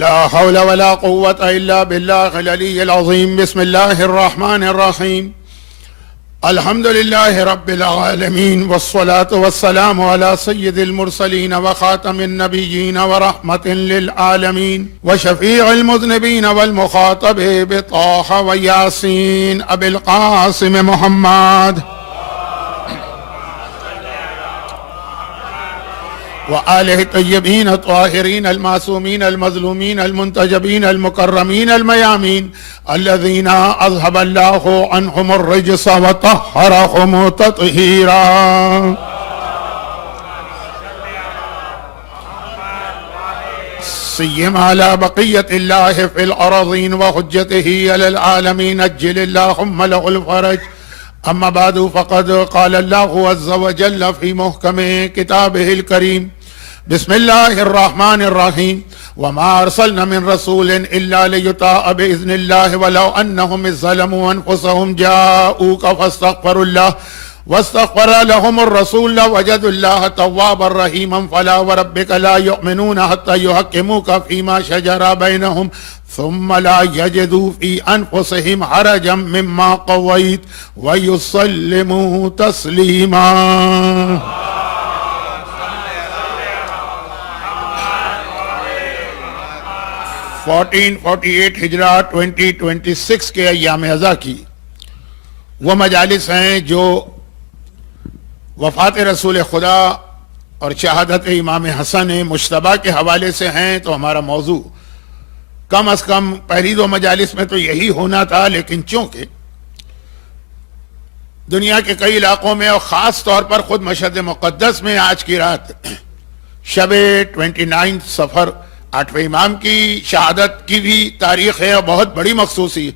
لا حول ولا قوة إلا بالله العلي العظيم. بسم الله الرحمن الرحيم. الحمد لله رب العالمين، والصلاة والسلام على سيد المرسلين وخاتم النبيين ورحمة للعالمين وشفيع المذنبين والمخاطب بطه وياسين أبي القاسم محمد وآله الطيبين الطاهرين المعصومين المظلومين المنتجبين المكرمين الميامين الذين أذهب الله عنهم الرجس وطهرهم تطهيرا. سيما على بقية الله في الأراضين وحجته على العالمين أجل اللهم له الفرج. أما بعد، فقد قال الله عز وجل في محكم كتابه الكريم: بسم الله الرحمن الرحيم. وما أرسلنا من رسول إلا ليطاع بإذن الله ولو أنهم إذ ظلموا أنفسهم جاءوك فاستغفروا الله واستغفر لهم الرسول لوجدوا الله توابا رحيما. فلا وربك لا يؤمنون حتى يحكموك فيما شجر بينهم ثم لا يجدوا في أنفسهم حرجا مما قضيت ويسلموا تسليما. 1448 ہجرہ 2026 کے ایام ازا کی وہ مجالس ہیں جو وفات رسول خدا اور شہادت امام حسن مجتبیٰ کے حوالے سے ہیں. تو ہمارا موضوع کم از کم پہلی دو مجالس میں تو یہی ہونا تھا، لیکن چونکہ دنیا کے کئی علاقوں میں اور خاص طور پر خود مشہد مقدس میں آج کی رات شب 29 صفر 8ویں امام کی شہادت کی بھی تاریخ ہے اور بہت بڑی مخصوصی،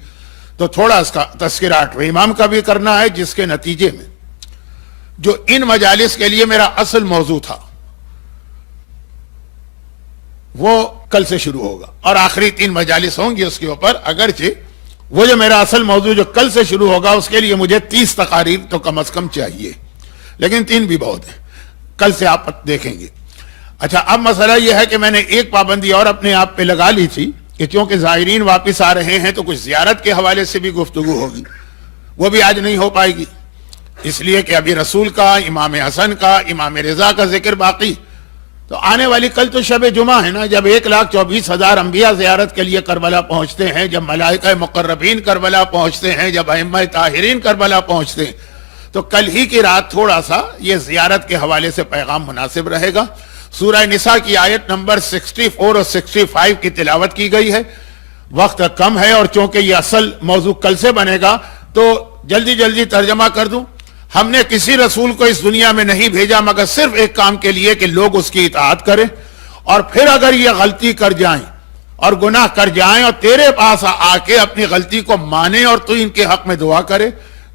تو تھوڑا اس کا تذکرہ 8ویں امام کا بھی کرنا ہے، جس کے نتیجے میں جو ان مجالس کے لیے میرا اصل موضوع تھا وہ کل سے شروع ہوگا، اور آخری 3 مجالس ہوں گی اس کے اوپر. اگرچہ وہ جو میرا اصل موضوع جو کل سے شروع ہوگا اس کے لیے مجھے 30 تقاریر تو کم از کم چاہیے، لیکن 3 بھی بہت ہیں، کل سے آپ دیکھیں گے. اچھا، اب مسئلہ یہ ہے کہ میں نے ایک پابندی اور اپنے آپ پہ لگا لی تھی کہ چونکہ زائرین واپس آ رہے ہیں تو کچھ زیارت کے حوالے سے بھی گفتگو ہوگی، وہ بھی آج نہیں ہو پائے گی، اس لیے کہ ابھی رسول کا، امام حسن کا، امام رضا کا ذکر باقی. تو آنے والی کل تو شب جمعہ ہے نا، جب 1,24,000 انبیاء زیارت کے لیے کربلا پہنچتے ہیں، جب ملائکہ مقربین کربلا پہنچتے ہیں، جب ائمہ طاہرین کربلا پہنچتے ہیں، تو کل ہی کی رات تھوڑا سا یہ زیارت کے حوالے سے پیغام مناسب رہے گا. سورہ نساء کی آیت نمبر 64 اور 65 کی تلاوت کی گئی ہے. وقت کم ہے اور چونکہ یہ اصل موضوع کل سے بنے گا تو جلدی ترجمہ کر دوں. ہم نے کسی رسول کو اس دنیا میں نہیں بھیجا مگر صرف ایک کام کے لیے کہ لوگ اس کی اطاعت کریں، اور پھر اگر یہ غلطی کر جائیں اور گناہ کر جائیں اور تیرے پاس آ کے اپنی غلطی کو مانیں اور تو ان کے حق میں دعا کرے،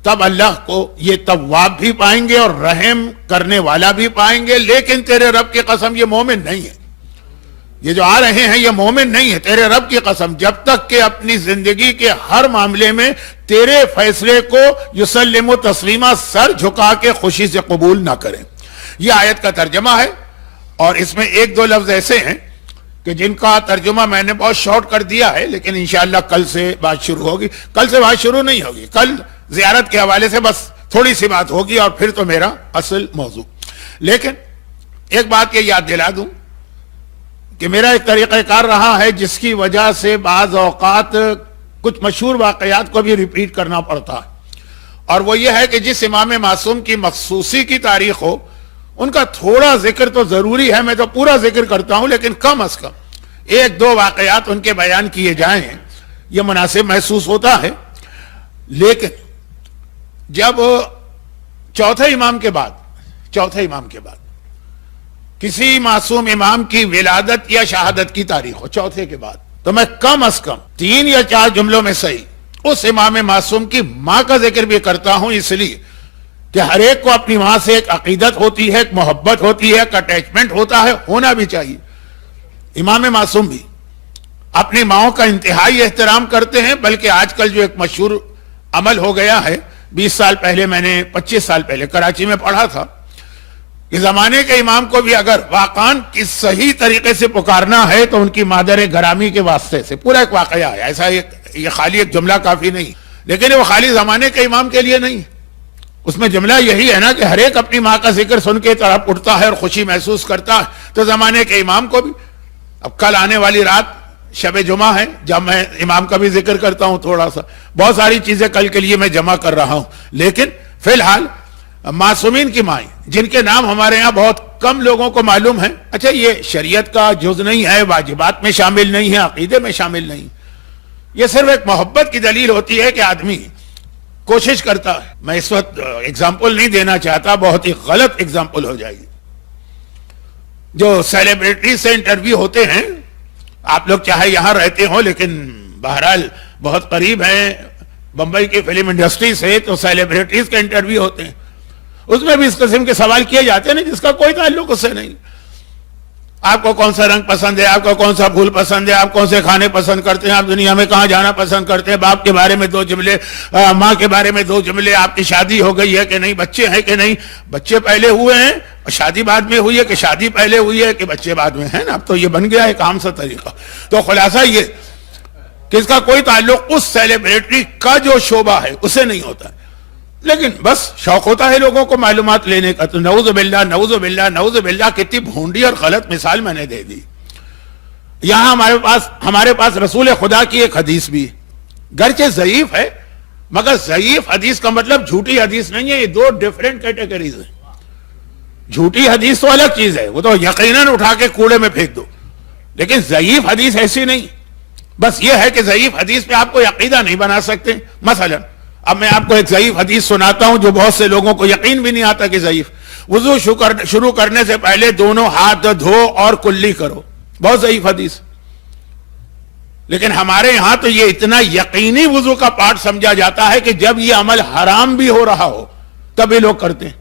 تب اللہ کو یہ تواب بھی پائیں گے اور رحم کرنے والا بھی پائیں گے. لیکن تیرے رب کی قسم یہ مومن نہیں ہے، یہ جو آ رہے ہیں یہ مومن نہیں ہے، تیرے رب کی قسم، جب تک کہ اپنی زندگی کے ہر معاملے میں تیرے فیصلے کو یسلم و تسلیمہ سر جھکا کے خوشی سے قبول نہ کریں. یہ آیت کا ترجمہ ہے، اور اس میں 1-2 لفظ ایسے ہیں کہ جن کا ترجمہ میں نے بہت شارٹ کر دیا ہے، لیکن انشاءاللہ کل سے بات شروع ہوگی. کل سے بات شروع نہیں ہوگی، کل زیارت کے حوالے سے بس تھوڑی سی بات ہوگی اور پھر تو میرا اصل موضوع. لیکن ایک بات یہ یاد دلا دوں کہ میرا ایک طریقہ کار رہا ہے جس کی وجہ سے بعض اوقات کچھ مشہور واقعات کو بھی ریپیٹ کرنا پڑتا ہے، اور وہ یہ ہے کہ جس امام معصوم کی مخصوصی کی تاریخ ہو ان کا تھوڑا ذکر تو ضروری ہے. میں تو پورا ذکر کرتا ہوں، لیکن کم از کم 1-2 واقعات ان کے بیان کیے جائیں یہ مناسب محسوس ہوتا ہے. لیکن جب چوتھے امام کے بعد کسی معصوم امام کی ولادت یا شہادت کی تاریخ ہو چوتھے کے بعد، تو میں کم از کم 3 یا 4 جملوں میں صحیح اس امام معصوم کی ماں کا ذکر بھی کرتا ہوں، اس لیے کہ ہر ایک کو اپنی ماں سے ایک عقیدت ہوتی ہے، ایک محبت ہوتی ہے، ایک اٹیچمنٹ ہوتا ہے، ہونا بھی چاہیے. امام معصوم بھی اپنی ماؤں کا انتہائی احترام کرتے ہیں، بلکہ آج کل جو ایک مشہور عمل ہو گیا ہے، 20 سال پہلے میں نے 25 سال پہلے کراچی میں پڑھا تھا کہ زمانے کے امام کو بھی اگر واقعاً کس صحیح طریقے سے پکارنا ہے تو ان کی مادر گرامی کے واسطے سے، پورا ایک واقعہ ہے، ایسا یہ خالی ایک جملہ کافی نہیں، لیکن وہ خالی زمانے کے امام کے لیے نہیں، اس میں جملہ یہی ہے نا کہ ہر ایک اپنی ماں کا ذکر سن کے طرف اٹھتا ہے اور خوشی محسوس کرتا ہے، تو زمانے کے امام کو بھی۔ اب کل آنے والی رات شب جمعہ ہے، جب میں امام کا بھی ذکر کرتا ہوں، تھوڑا سا بہت ساری چیزیں کل کے لیے میں جمع کر رہا ہوں، لیکن فی الحال معصومین کی مائیں جن کے نام ہمارے ہاں بہت کم لوگوں کو معلوم ہے، اچھا یہ شریعت کا جز نہیں ہے، واجبات میں شامل نہیں ہے، عقیدے میں شامل نہیں، یہ صرف ایک محبت کی دلیل ہوتی ہے کہ آدمی کوشش کرتا ہے۔ میں اس وقت اگزامپل نہیں دینا چاہتا، بہت ہی غلط اگزامپل ہو جائے گی۔ جو سیلیبریٹی سے انٹرویو ہوتے ہیں، آپ لوگ چاہے یہاں رہتے ہوں لیکن بہرحال بہت قریب ہیں بمبئی کی فلم انڈسٹری سے، تو سیلیبریٹیز کے انٹرویو ہوتے ہیں، اس میں بھی اس قسم کے سوال کیے جاتے ہیں جس کا کوئی تعلق اس سے نہیں۔ آپ کو کون سا رنگ پسند ہے، آپ کو کون سا پھول پسند ہے، آپ کون سے کھانے پسند کرتے ہیں، آپ دنیا میں کہاں جانا پسند کرتے ہیں، باپ کے بارے میں 2 جملے، ماں کے بارے میں 2 جملے، آپ کی شادی ہو گئی ہے کہ نہیں، بچے ہیں کہ نہیں، بچے پہلے ہوئے ہیں اور شادی بعد میں ہوئی ہے کہ شادی پہلے ہوئی ہے کہ بچے بعد میں ہیں نا، اب تو یہ بن گیا ایک عام سا طریقہ۔ تو خلاصہ یہ کہ اس کا کوئی تعلق اس سیلیبریٹی کا جو شعبہ ہے اسے نہیں ہوتا ہے، لیکن بس شوق ہوتا ہے لوگوں کو معلومات لینے کا۔ تو نعوذ باللہ نعوذ باللہ نعوذ باللہ، کتنی بھونڈی اور غلط مثال میں نے دے دی۔ یہاں ہمارے پاس رسول خدا کی ایک حدیث بھی، گرچہ ضعیف ہے مگر ضعیف حدیث کا مطلب جھوٹی حدیث نہیں ہے، یہ 2 ڈیفرنٹ کیٹیگریز ہیں۔ جھوٹی حدیث تو الگ چیز ہے، وہ تو یقیناً اٹھا کے کوڑے میں پھینک دو، لیکن ضعیف حدیث ایسی نہیں۔ بس یہ ہے کہ ضعیف حدیث پہ آپ کو عقیدہ نہیں بنا سکتے۔ مثلا اب میں آپ کو ایک ضعیف حدیث سناتا ہوں جو بہت سے لوگوں کو یقین بھی نہیں آتا کہ ضعیف۔ وضو شروع کرنے سے پہلے دونوں ہاتھ دھو اور کلی کرو، بہت ضعیف حدیث، لیکن ہمارے یہاں تو یہ اتنا یقینی وضو کا پارٹ سمجھا جاتا ہے کہ جب یہ عمل حرام بھی ہو رہا ہو تبھی لوگ کرتے ہیں۔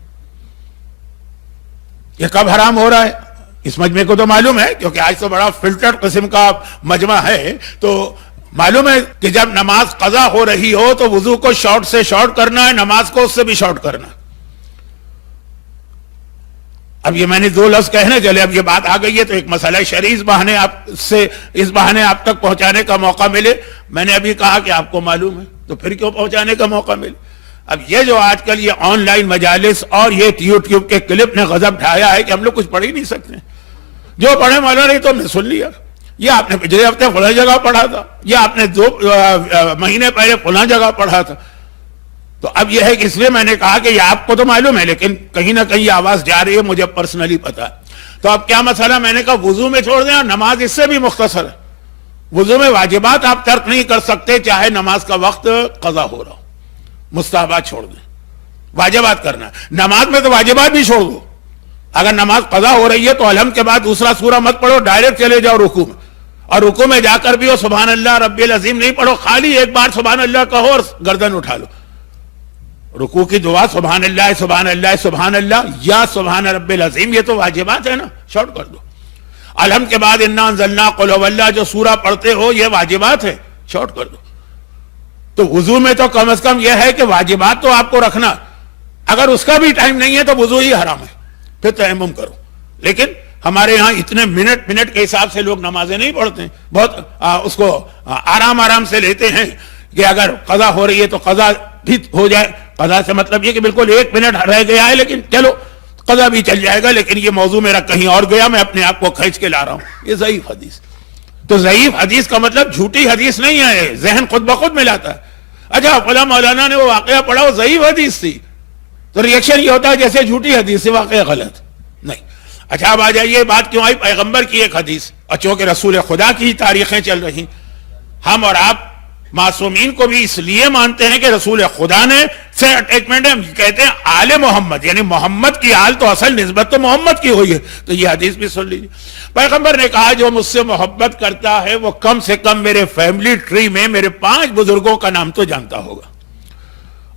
یہ کب حرام ہو رہا ہے اس مجمع کو تو معلوم ہے، کیونکہ آج تو بڑا فلٹرڈ قسم کا مجمع ہے، تو معلوم ہے کہ جب نماز قضا ہو رہی ہو تو وضو کو شارٹ سے شارٹ کرنا ہے، نماز کو اس سے بھی شارٹ کرنا ہے۔ اب یہ میں نے 2 لفظ کہنے چلے، اب یہ بات آ گئی ہے تو ایک مسئلہ شرعی اس بہانے آپ تک پہنچانے کا موقع ملے۔ میں نے ابھی کہا کہ آپ کو معلوم ہے تو پھر کیوں پہنچانے کا موقع ملے۔ اب یہ جو آج کل یہ آن لائن مجالس اور یہ یوٹیوب کے کلپ نے غضب ڈھایا ہے کہ ہم لوگ کچھ پڑھ ہی نہیں سکتے، جو پڑھے معلوم نہیں تو ہم نے سن لیا، یہ آپ نے پچھلے ہفتے فلاں جگہ پڑھا تھا، یہ آپ نے 2 مہینے پہلے فلاں جگہ پڑھا تھا۔ تو اب یہ ہے کہ اس لیے میں نے کہا کہ یہ آپ کو تو معلوم ہے لیکن کہیں نہ کہیں آواز جا رہی ہے، مجھے پرسنلی پتا ہے۔ تو اب کیا مسئلہ، میں نے کہا وضو میں چھوڑ دیں، اور نماز اس سے بھی مختصر ہے۔ وضو میں واجبات آپ ترک نہیں کر سکتے چاہے نماز کا وقت قضا ہو رہا ہو، مستحبات چھوڑ دیں، واجبات کرنا ہے۔ نماز میں تو واجبات بھی چھوڑ دو، اگر نماز قضا ہو رہی ہے تو الحمد کے بعد دوسرا سورہ مت پڑھو، ڈائریکٹ چلے جاؤ رکوع میں، اور رکوع میں جا کر بھی وہ سبحان اللہ رب العظیم نہیں پڑھو، خالی ایک بار سبحان اللہ کہو اور گردن اٹھا لو۔ رکوع کی دعا سبحان اللہ سبحان اللہ سبحان اللہ یا سبحان رب العظیم، یہ تو واجبات ہے نا، شارٹ کر دو۔ الحمد کے بعد انا انزلنا قل هو اللہ جو سورہ پڑھتے ہو یہ واجبات ہے، شارٹ کر دو۔ تو وضو میں تو کم از کم یہ ہے کہ واجبات تو آپ کو رکھنا، اگر اس کا بھی ٹائم نہیں ہے تو وضو ہی حرام ہے، پھر تیمم کرو۔ لیکن ہمارے ہاں اتنے منٹ کے حساب سے لوگ نمازیں نہیں پڑھتے ہیں، بہت اس کو آرام سے لیتے ہیں کہ اگر قضا ہو رہی ہے تو قضا بھی ہو جائے۔ قضا سے مطلب یہ کہ بالکل 1 منٹ رہ گیا ہے لیکن چلو قضا بھی چل جائے گا، لیکن یہ موضوع میرا کہیں اور گیا، میں اپنے آپ کو کھینچ کے لا رہا ہوں۔ یہ ضعیف حدیث، تو ضعیف حدیث کا مطلب جھوٹی حدیث نہیں ہے، ذہن خود بخود ملاتا ہے۔ اچھا فلاں مولانا نے وہ واقعہ پڑھا، وہ ضعیف حدیث تھی، تو ریئیکشن یہ ہوتا ہے جیسے جھوٹی حدیث سے واقعہ غلط نہیں۔ اچھا اب آ جائیے بات کیوں آئی پیغمبر کی ایک حدیث، اور چونکہ رسول خدا کی تاریخیں چل رہی، ہم اور آپ معصومین کو بھی اس لیے مانتے ہیں کہ رسول خدا نے سے اٹیچمنٹ ہے، ہم کہتے ہیں آل محمد، یعنی محمد کی آل تو اصل نسبت تو محمد کی ہوئی ہے، تو یہ حدیث بھی سن لیجیے۔ پیغمبر نے کہا جو مجھ سے محبت کرتا ہے وہ کم سے کم میرے فیملی ٹری میں میرے 5 بزرگوں کا نام تو جانتا ہوگا،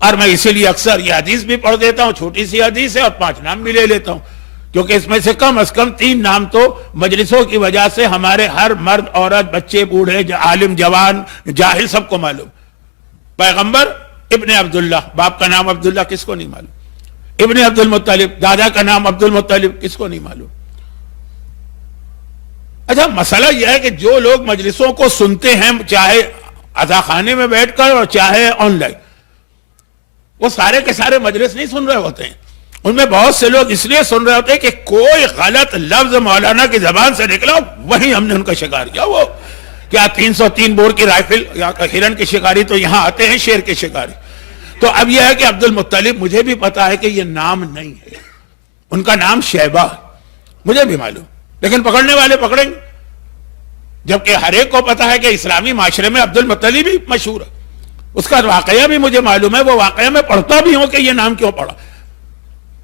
اور میں اسی لیے اکثر یہ حدیث بھی پڑھ دیتا ہوں، چھوٹی سی حدیث ہے اور 5 نام بھی لے لیتا ہوں، کیونکہ اس میں سے کم از کم 3 نام تو مجلسوں کی وجہ سے ہمارے ہر مرد عورت بچے بوڑھے عالم جوان جاہل سب کو معلوم۔ پیغمبر ابن عبداللہ، باپ کا نام عبداللہ کس کو نہیں معلوم؟ ابن عبد المطلب، دادا کا نام عبد المطلب، کس کو نہیں معلوم؟ اچھا مسئلہ یہ ہے کہ جو لوگ مجلسوں کو سنتے ہیں چاہے عزاخانے میں بیٹھ کر اور چاہے آن لائن، وہ سارے کے سارے مجلس نہیں سن رہے ہوتے ہیں. ان میں بہت سے لوگ اس لیے سن رہے ہوتے ہیں کہ کوئی غلط لفظ مولانا کی زبان سے نکلا وہی ہم نے ان کا شکار کیا. وہ کیا 303 بور کی رائفل یا ہرن کی شکاری تو یہاں آتے ہیں شیر کی شکاری. تو اب یہ ہے کہ عبد المطلب مجھے بھی پتا ہے کہ یہ نام نہیں ہے، ان کا نام شیبہ ہے، مجھے بھی معلوم، لیکن پکڑنے والے پکڑیں گے. جبکہ ہر ایک کو پتا ہے کہ اسلامی معاشرے میں عبد المطلب بھی مشہور ہے، اس کا واقعہ بھی مجھے معلوم ہے، وہ واقعہ میں پڑھتا بھی ہوں کہ یہ نام کیوں پڑھا،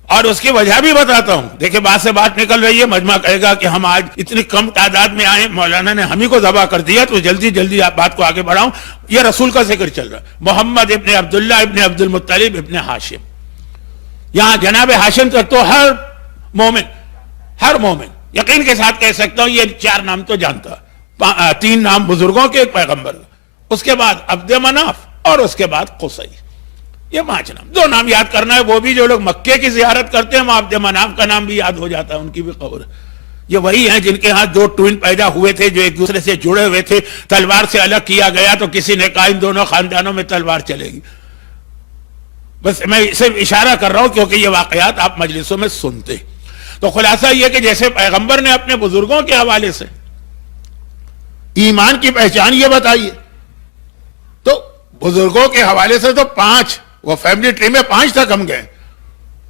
اور اس کی وجہ بھی بتاتا ہوں. دیکھیں بات سے بات نکل رہی ہے، مجمع کہے گا کہ ہم آج اتنی کم تعداد میں آئے، مولانا نے ہم ہی کو ذبح کر دیا، تو جلدی جلدی آپ بات کو آگے بڑھاؤں. یہ رسول کا ذکر چل رہا ہے، محمد ابن عبداللہ ابن عبد المطلب ابن ہاشم. یہاں جناب ہاشم تک تو ہر مومن یقین کے ساتھ کہہ سکتا ہوں یہ 4 نام تو جانتا، 3 نام بزرگوں کے، ایک پیغمبر، اس کے بعد عبد مناف، اور اس کے بعد قصی. یہ 5 نام، 2 نام یاد کرنا ہے، وہ بھی جو لوگ مکے کی زیارت کرتے ہیں وہاں عبد مناف کا نام بھی یاد ہو جاتا ہے، ان کی بھی قبر. یہ وہی ہیں جن کے ہاں 2 ٹوین پیدا ہوئے تھے جو ایک دوسرے سے جڑے ہوئے تھے، تلوار سے الگ کیا گیا تو کسی نے کہا ان دونوں خاندانوں میں تلوار چلے گی. بس میں صرف اشارہ کر رہا ہوں کیونکہ یہ واقعات آپ مجلسوں میں سنتے. تو خلاصہ یہ کہ جیسے پیغمبر نے اپنے بزرگوں کے حوالے سے ایمان کی پہچان یہ بتائیے، تو بزرگوں کے حوالے سے تو 5، وہ فیملی ٹری میں 5 تک ہم گئے.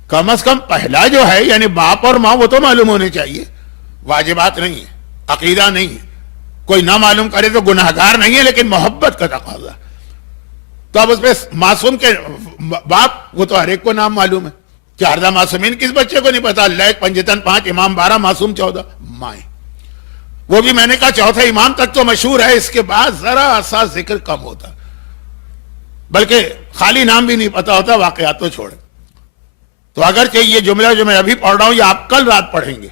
کم از کم پہلا جو ہے یعنی باپ اور ماں وہ تو معلوم ہونے چاہیے. واجبات نہیں ہے، عقیدہ نہیں ہے، کوئی نہ معلوم کرے تو گناہگار نہیں ہے، لیکن محبت کا تقاضا. تو اب اس پہ معصوم کے باپ وہ تو ہر ایک کو نام معلوم ہے. 14 معصومین کس بچے کو نہیں پتا؟ اللہ ایک، پنجتن 5، امام 12، معصوم 14. مائیں وہ بھی میں نے کہا چوتھے امام تک تو مشہور ہے، اس کے بعد ذرا سا ذکر کم ہوتا، بلکہ خالی نام بھی نہیں پتا ہوتا، واقعات تو چھوڑیں. تو اگرچہ یہ جملہ جو میں ابھی پڑھ رہا ہوں یہ آپ کل رات پڑھیں گے،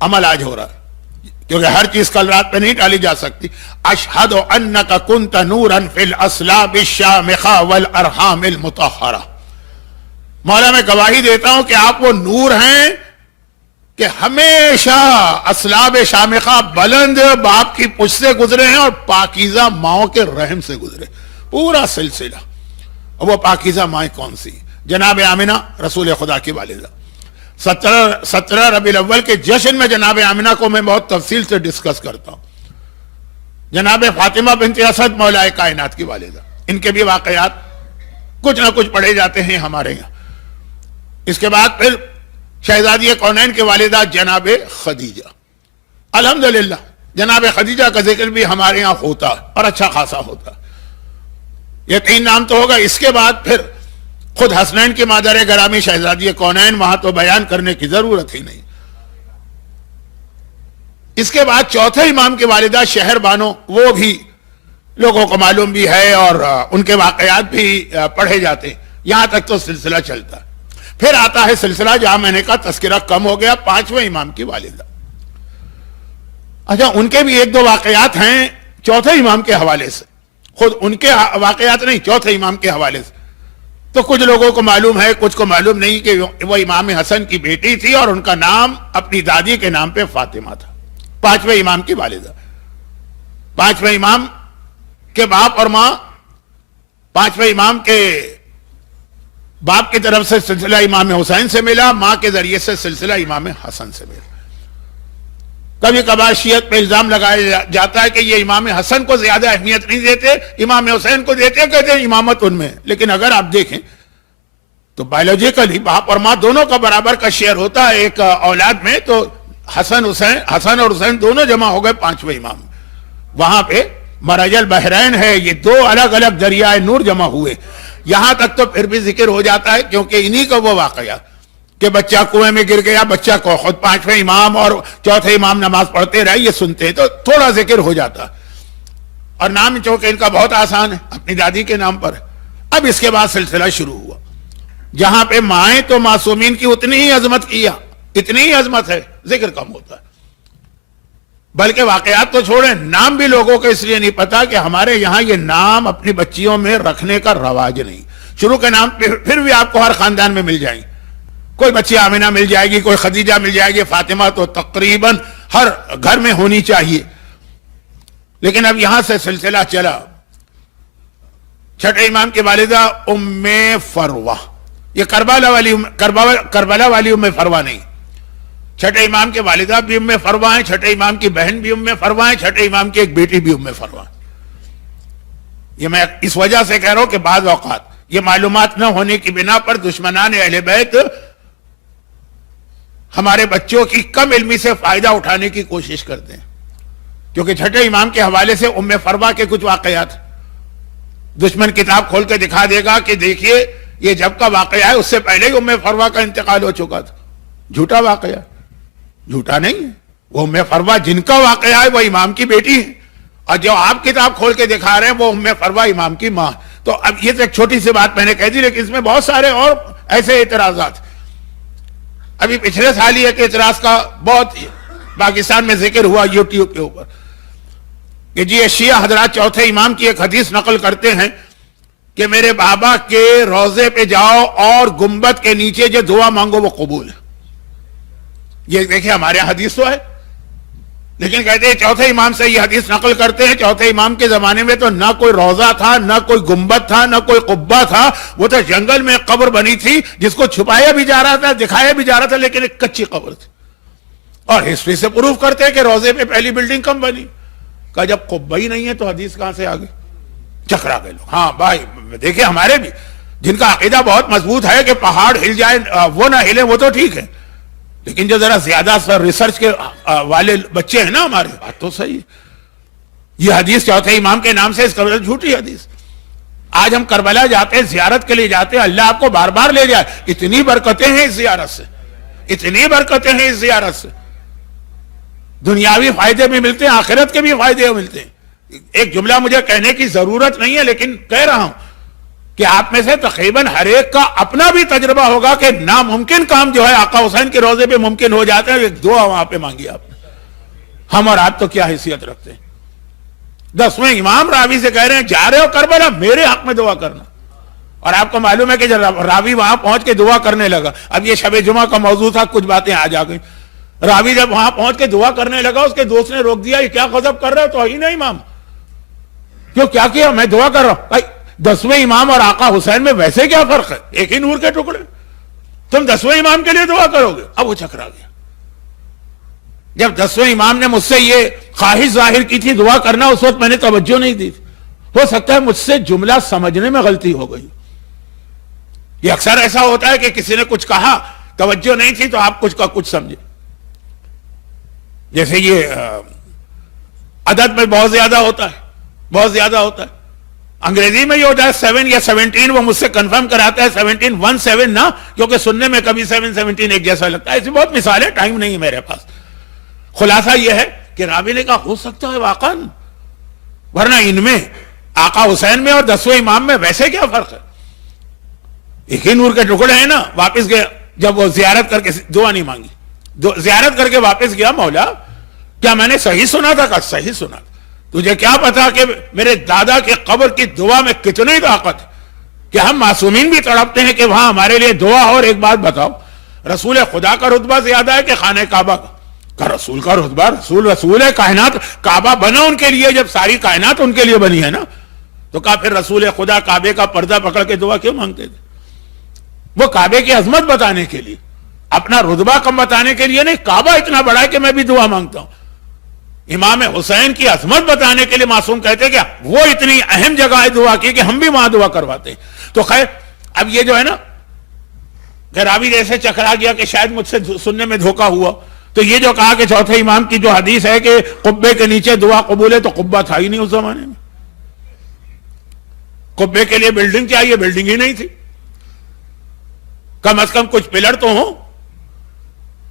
عمل آج ہو رہا ہے، کیونکہ ہر چیز کل رات پہ نہیں ٹالی جا سکتی. اشہد انک کنت نورا فی الاسلاب الشامخہ والارحام المطہرہ. مولا میں گواہی دیتا ہوں کہ آپ وہ نور ہیں کہ ہمیشہ اسلاب شامخہ بلند باپ کی پشت سے گزرے ہیں اور پاکیزہ ماؤں کے رحم سے گزرے، پورا سلسلہ. اور وہ پاکیزہ مائیں کون سی؟ جناب آمنہ رسول خدا کی والدہ. 17 ربیع الاول کے جشن میں جناب آمنہ کو میں بہت تفصیل سے ڈسکس کرتا ہوں. جناب فاطمہ بنت اسد مولا کائنات کی والدہ، ان کے بھی واقعات کچھ نہ کچھ پڑھے جاتے ہیں ہمارے یہاں. اس کے بعد پھر شہزادی کونین کے والدہ جناب خدیجہ. الحمدللہ جناب خدیجہ کا ذکر بھی ہمارے یہاں ہوتا اور اچھا خاصا ہوتا. یہ 3 نام تو ہوگا. اس کے بعد پھر خود حسنین کی مادر گرامی شہزادی کونین، وہاں تو بیان کرنے کی ضرورت ہی نہیں. اس کے بعد چوتھے امام کی والدہ شہر بانو، وہ بھی لوگوں کو معلوم بھی ہے اور ان کے واقعات بھی پڑھے جاتے ہیں. یہاں تک تو سلسلہ چلتا. پھر آتا ہے سلسلہ جہاں میں نے کہا تذکرہ کم ہو گیا، 5ویں امام کی والدہ. اچھا ان کے بھی 1-2 واقعات ہیں چوتھے امام کے حوالے سے، خود ان کے واقعات نہیں، چوتھے امام کے حوالے سے. تو کچھ لوگوں کو معلوم ہے، کچھ کو معلوم نہیں کہ وہ امام حسن کی بیٹی تھی اور ان کا نام اپنی دادی کے نام پہ فاطمہ تھا. 5ویں امام کی والدہ، 5ویں امام کے باپ اور ماں، 5ویں امام کے باپ کی طرف سے سلسلہ امام حسین سے ملا، ماں کے ذریعے سے سلسلہ امام حسن سے ملا. کبھی کبھار شیعت پہ الزام لگایا جاتا ہے کہ یہ امام حسن کو زیادہ اہمیت نہیں دیتے، امام حسین کو دیتے، کہتے ہیں امامت ان میں. لیکن اگر آپ دیکھیں تو بایولوجیکلی باپ اور ماں دونوں کا برابر کا شیئر ہوتا ہے ایک اولاد میں. تو حسن اور حسین دونوں جمع ہو گئے 5ویں امام. وہاں پہ مرج البحرین ہے، یہ 2 الگ الگ دریائے نور جمع ہوئے. یہاں تک تو پھر بھی ذکر ہو جاتا ہے کیونکہ انہی کا وہ واقعہ کہ بچہ کنویں میں گر گیا، بچہ کو خود 5ویں امام اور چوتھے امام نماز پڑھتے رہے، یہ سنتے ہیں تو تھوڑا ذکر ہو جاتا. اور نام چونکہ ان کا بہت آسان ہے، اپنی دادی کے نام پر. اب اس کے بعد سلسلہ شروع ہوا جہاں پہ مائیں تو معصومین کی اتنی ہی عظمت کیا، اتنی ہی عظمت ہے، ذکر کم ہوتا ہے. بلکہ واقعات تو چھوڑیں، نام بھی لوگوں کو اس لیے نہیں پتا کہ ہمارے یہاں یہ نام اپنی بچیوں میں رکھنے کا رواج نہیں. شروع کے نام پھر بھی آپ کو ہر خاندان میں مل جائیں گے. کوئی بچی آمینہ مل جائے گی, کوئی خدیجہ مل جائے گی, فاطمہ تو تقریباً ہر گھر میں ہونی چاہیے. لیکن اب یہاں سے سلسلہ چلا. چھٹے امام کی والدہ ام فروہ, یہ کربلا والی ام فروہ نہیں. چھٹے امام کے والدہ بھی ام فروہ ہیں, چھٹے امام کی بہن بھی ام فروہ ہیں, چھٹے امام کی ایک بیٹی بھی ام فروہ. یہ میں اس وجہ سے کہہ رہا ہوں کہ بعض اوقات یہ معلومات نہ ہونے کی بنا پر دشمنان اہل بیت ہمارے بچوں کی کم علمی سے فائدہ اٹھانے کی کوشش کرتے ہیں. کیونکہ چھٹے امام کے حوالے سے ام فروہ کے کچھ واقعات دشمن کتاب کھول کے دکھا دے گا کہ دیکھیے یہ جب کا واقعہ ہے, اس سے پہلے ہی ام فروہ کا انتقال ہو چکا تھا. جھوٹا واقعہ, جھوٹا نہیں ہے. وہ ام فروہ جن کا واقعہ ہے وہ امام کی بیٹی ہے, اور جو آپ کتاب کھول کے دکھا رہے ہیں وہ ام فروہ امام کی ماں. تو اب یہ تو ایک چھوٹی سی بات میں نے کہہ دی, لیکن اس میں بہت سارے اور ایسے اعتراضات. ابھی پچھلے سال ہی ایک اعتراض کا بہت پاکستان میں ذکر ہوا یوٹیوب کے اوپر کہ جی شیعہ حضرات چوتھے امام کی ایک حدیث نقل کرتے ہیں کہ میرے بابا کے روضے پہ جاؤ اور گنبد کے نیچے جو دعا مانگو وہ قبول ہے. یہ دیکھیں ہمارے حدیث تو ہے, لیکن کہتے ہیں چوتھے امام سے یہ حدیث نقل کرتے ہیں. چوتھے امام کے زمانے میں تو نہ کوئی روضہ تھا, نہ کوئی گنبد تھا, نہ کوئی قبہ تھا. وہ تو جنگل میں قبر بنی تھی جس کو چھپایا بھی جا رہا تھا, دکھایا بھی جا رہا تھا, لیکن ایک کچی قبر تھی. اور ہسٹری سے پروف کرتے ہیں کہ روضے پہ پہلی بلڈنگ کم بنی. کہا جب قبہ ہی نہیں ہے تو حدیث کہاں سے آگئی؟ چکرا گئے لوگ. ہاں بھائی دیکھیں ہمارے بھی جن کا عقیدہ بہت مضبوط ہے کہ پہاڑ ہل جائے وہ نہ ہلے وہ تو ٹھیک ہے, لیکن جو ذرا زیادہ ریسرچ کے والے بچے ہیں نا ہمارے, بات تو صحیح ہے. یہ حدیث چوتھے امام کے نام سے اس کا جھوٹی حدیث. آج ہم کربلا جاتے ہیں, زیارت کے لیے جاتے ہیں, اللہ آپ کو بار بار لے جائے. اتنی برکتیں ہیں اس زیارت سے, اتنی برکتیں ہیں اس زیارت سے. دنیاوی فائدے بھی ملتے ہیں, آخرت کے بھی فائدے ملتے ہیں. ایک جملہ مجھے کہنے کی ضرورت نہیں ہے, لیکن کہہ رہا ہوں کہ آپ میں سے تقریباً ہر ایک کا اپنا بھی تجربہ ہوگا کہ ناممکن کام جو ہے آقا حسین کے روضے پہ ممکن ہو جاتا ہے. ایک دعا وہاں پہ مانگی آپ نے. ہم اور آپ تو کیا حیثیت رکھتے ہیں؟ 10ویں امام راوی سے کہہ رہے ہیں جا رہے ہو کربلا, میرے حق میں دعا کرنا. اور آپ کو معلوم ہے کہ جب راوی وہاں پہنچ کے دعا کرنے لگا, اب یہ شب جمعہ کا موضوع تھا, کچھ باتیں آ جا گئی. راوی جب وہاں پہنچ کے دعا کرنے لگا, اس کے دوست نے روک دیا, یہ کیا غضب کر رہے ہو, تو ہی نہیں امام, کیوں کیا کیا؟ میں دعا کر رہا ہوں. بھائی 10ویں امام اور آقا حسین میں ویسے کیا فرق ہے, ایک ہی نور کے ٹکڑے, تم 10ویں امام کے لیے دعا کرو گے. اب وہ چکرا گیا. جب 10ویں امام نے مجھ سے یہ خواہش ظاہر کی تھی دعا کرنا, اس وقت میں نے توجہ نہیں دی تھی. ہو سکتا ہے مجھ سے جملہ سمجھنے میں غلطی ہو گئی. یہ اکثر ایسا ہوتا ہے کہ کسی نے کچھ کہا, توجہ نہیں تھی تو آپ کچھ کا کچھ سمجھے. جیسے یہ عدد میں بہت زیادہ ہوتا ہے, بہت زیادہ ہوتا ہے. انگریزی میں یہ ہوتا ہے 7 یا 17, وہ مجھ سے کنفرم کراتا ہے 17 1 7 نہ, کیونکہ سننے میں کبھی 7 17 ایک جیسا لگتا ہے. ایسی بہت مثال ہے, ٹائم نہیں ہے میرے پاس. خلاصہ یہ ہے کہ راوی نے کہا ہو سکتا ہے واقعا, ورنہ ان میں آقا حسین میں اور 10ویں امام میں ویسے کیا فرق ہے, ایک ہی نور کے ٹکڑے ہیں نا. واپس گئے, جب وہ زیارت کر کے دعا نہیں مانگی, زیارت کر کے واپس گیا, مولا کیا میں نے صحیح سنا تھا؟ کہا صحیح سنا تھا. تجھے کیا پتا کہ میرے دادا کے قبر کی دعا میں کتنی طاقت ہے, کہ ہم معصومین بھی تڑپتے ہیں کہ وہاں ہمارے لیے دعا. اور ایک بات بتاؤ, رسول خدا کا رتبہ زیادہ ہے کہ خانہ کعبہ کا رسول کا رتبہ؟ رسول ہے کائنات, کعبہ بنا ان کے لیے, جب ساری کائنات ان کے لیے بنی ہے نا. تو کہا پھر رسول خدا کعبے کا پردہ پکڑ کے دعا کیوں مانگتے تھے؟ وہ کعبے کی عظمت بتانے کے لیے, اپنا رتبہ کم بتانے کے لیے نہیں. کعبہ اتنا بڑا ہے کہ میں بھی دعا مانگتا ہوں. امام حسین کی عظمت بتانے کے لیے معصوم کہتے ہیں کہ وہ اتنی اہم جگہ ہے دعا کی کہ ہم بھی وہاں دعا کرواتے ہیں. تو خیر, اب یہ جو ہے نا کہ راوی جیسے چکرا گیا کہ شاید مجھ سے سننے میں دھوکہ ہوا, تو یہ جو کہا کہ چوتھے امام کی جو حدیث ہے کہ قبے کے نیچے دعا قبول ہے, تو قبہ تھا ہی نہیں اس زمانے میں. قبے کے لیے بلڈنگ چاہیے, بلڈنگ ہی نہیں تھی. کم از کم کچھ پلر تو ہوں.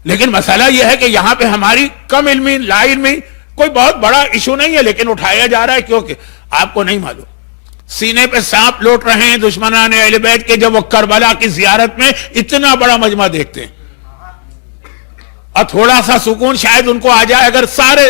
لیکن مسئلہ یہ ہے کہ یہاں پہ ہماری کم علمی, لا علمی کوئی بہت بڑا ایشو نہیں ہے, لیکن اٹھایا جا رہا ہے کیونکہ آپ کو نہیں معلوم سینے پہ سانپ لوٹ رہے ہیں دشمنان اہل بیت کے, جب وہ کربلا کی زیارت میں اتنا بڑا مجمع دیکھتے ہیں. اور تھوڑا سا سکون شاید ان کو آ جائے اگر سارے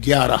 11,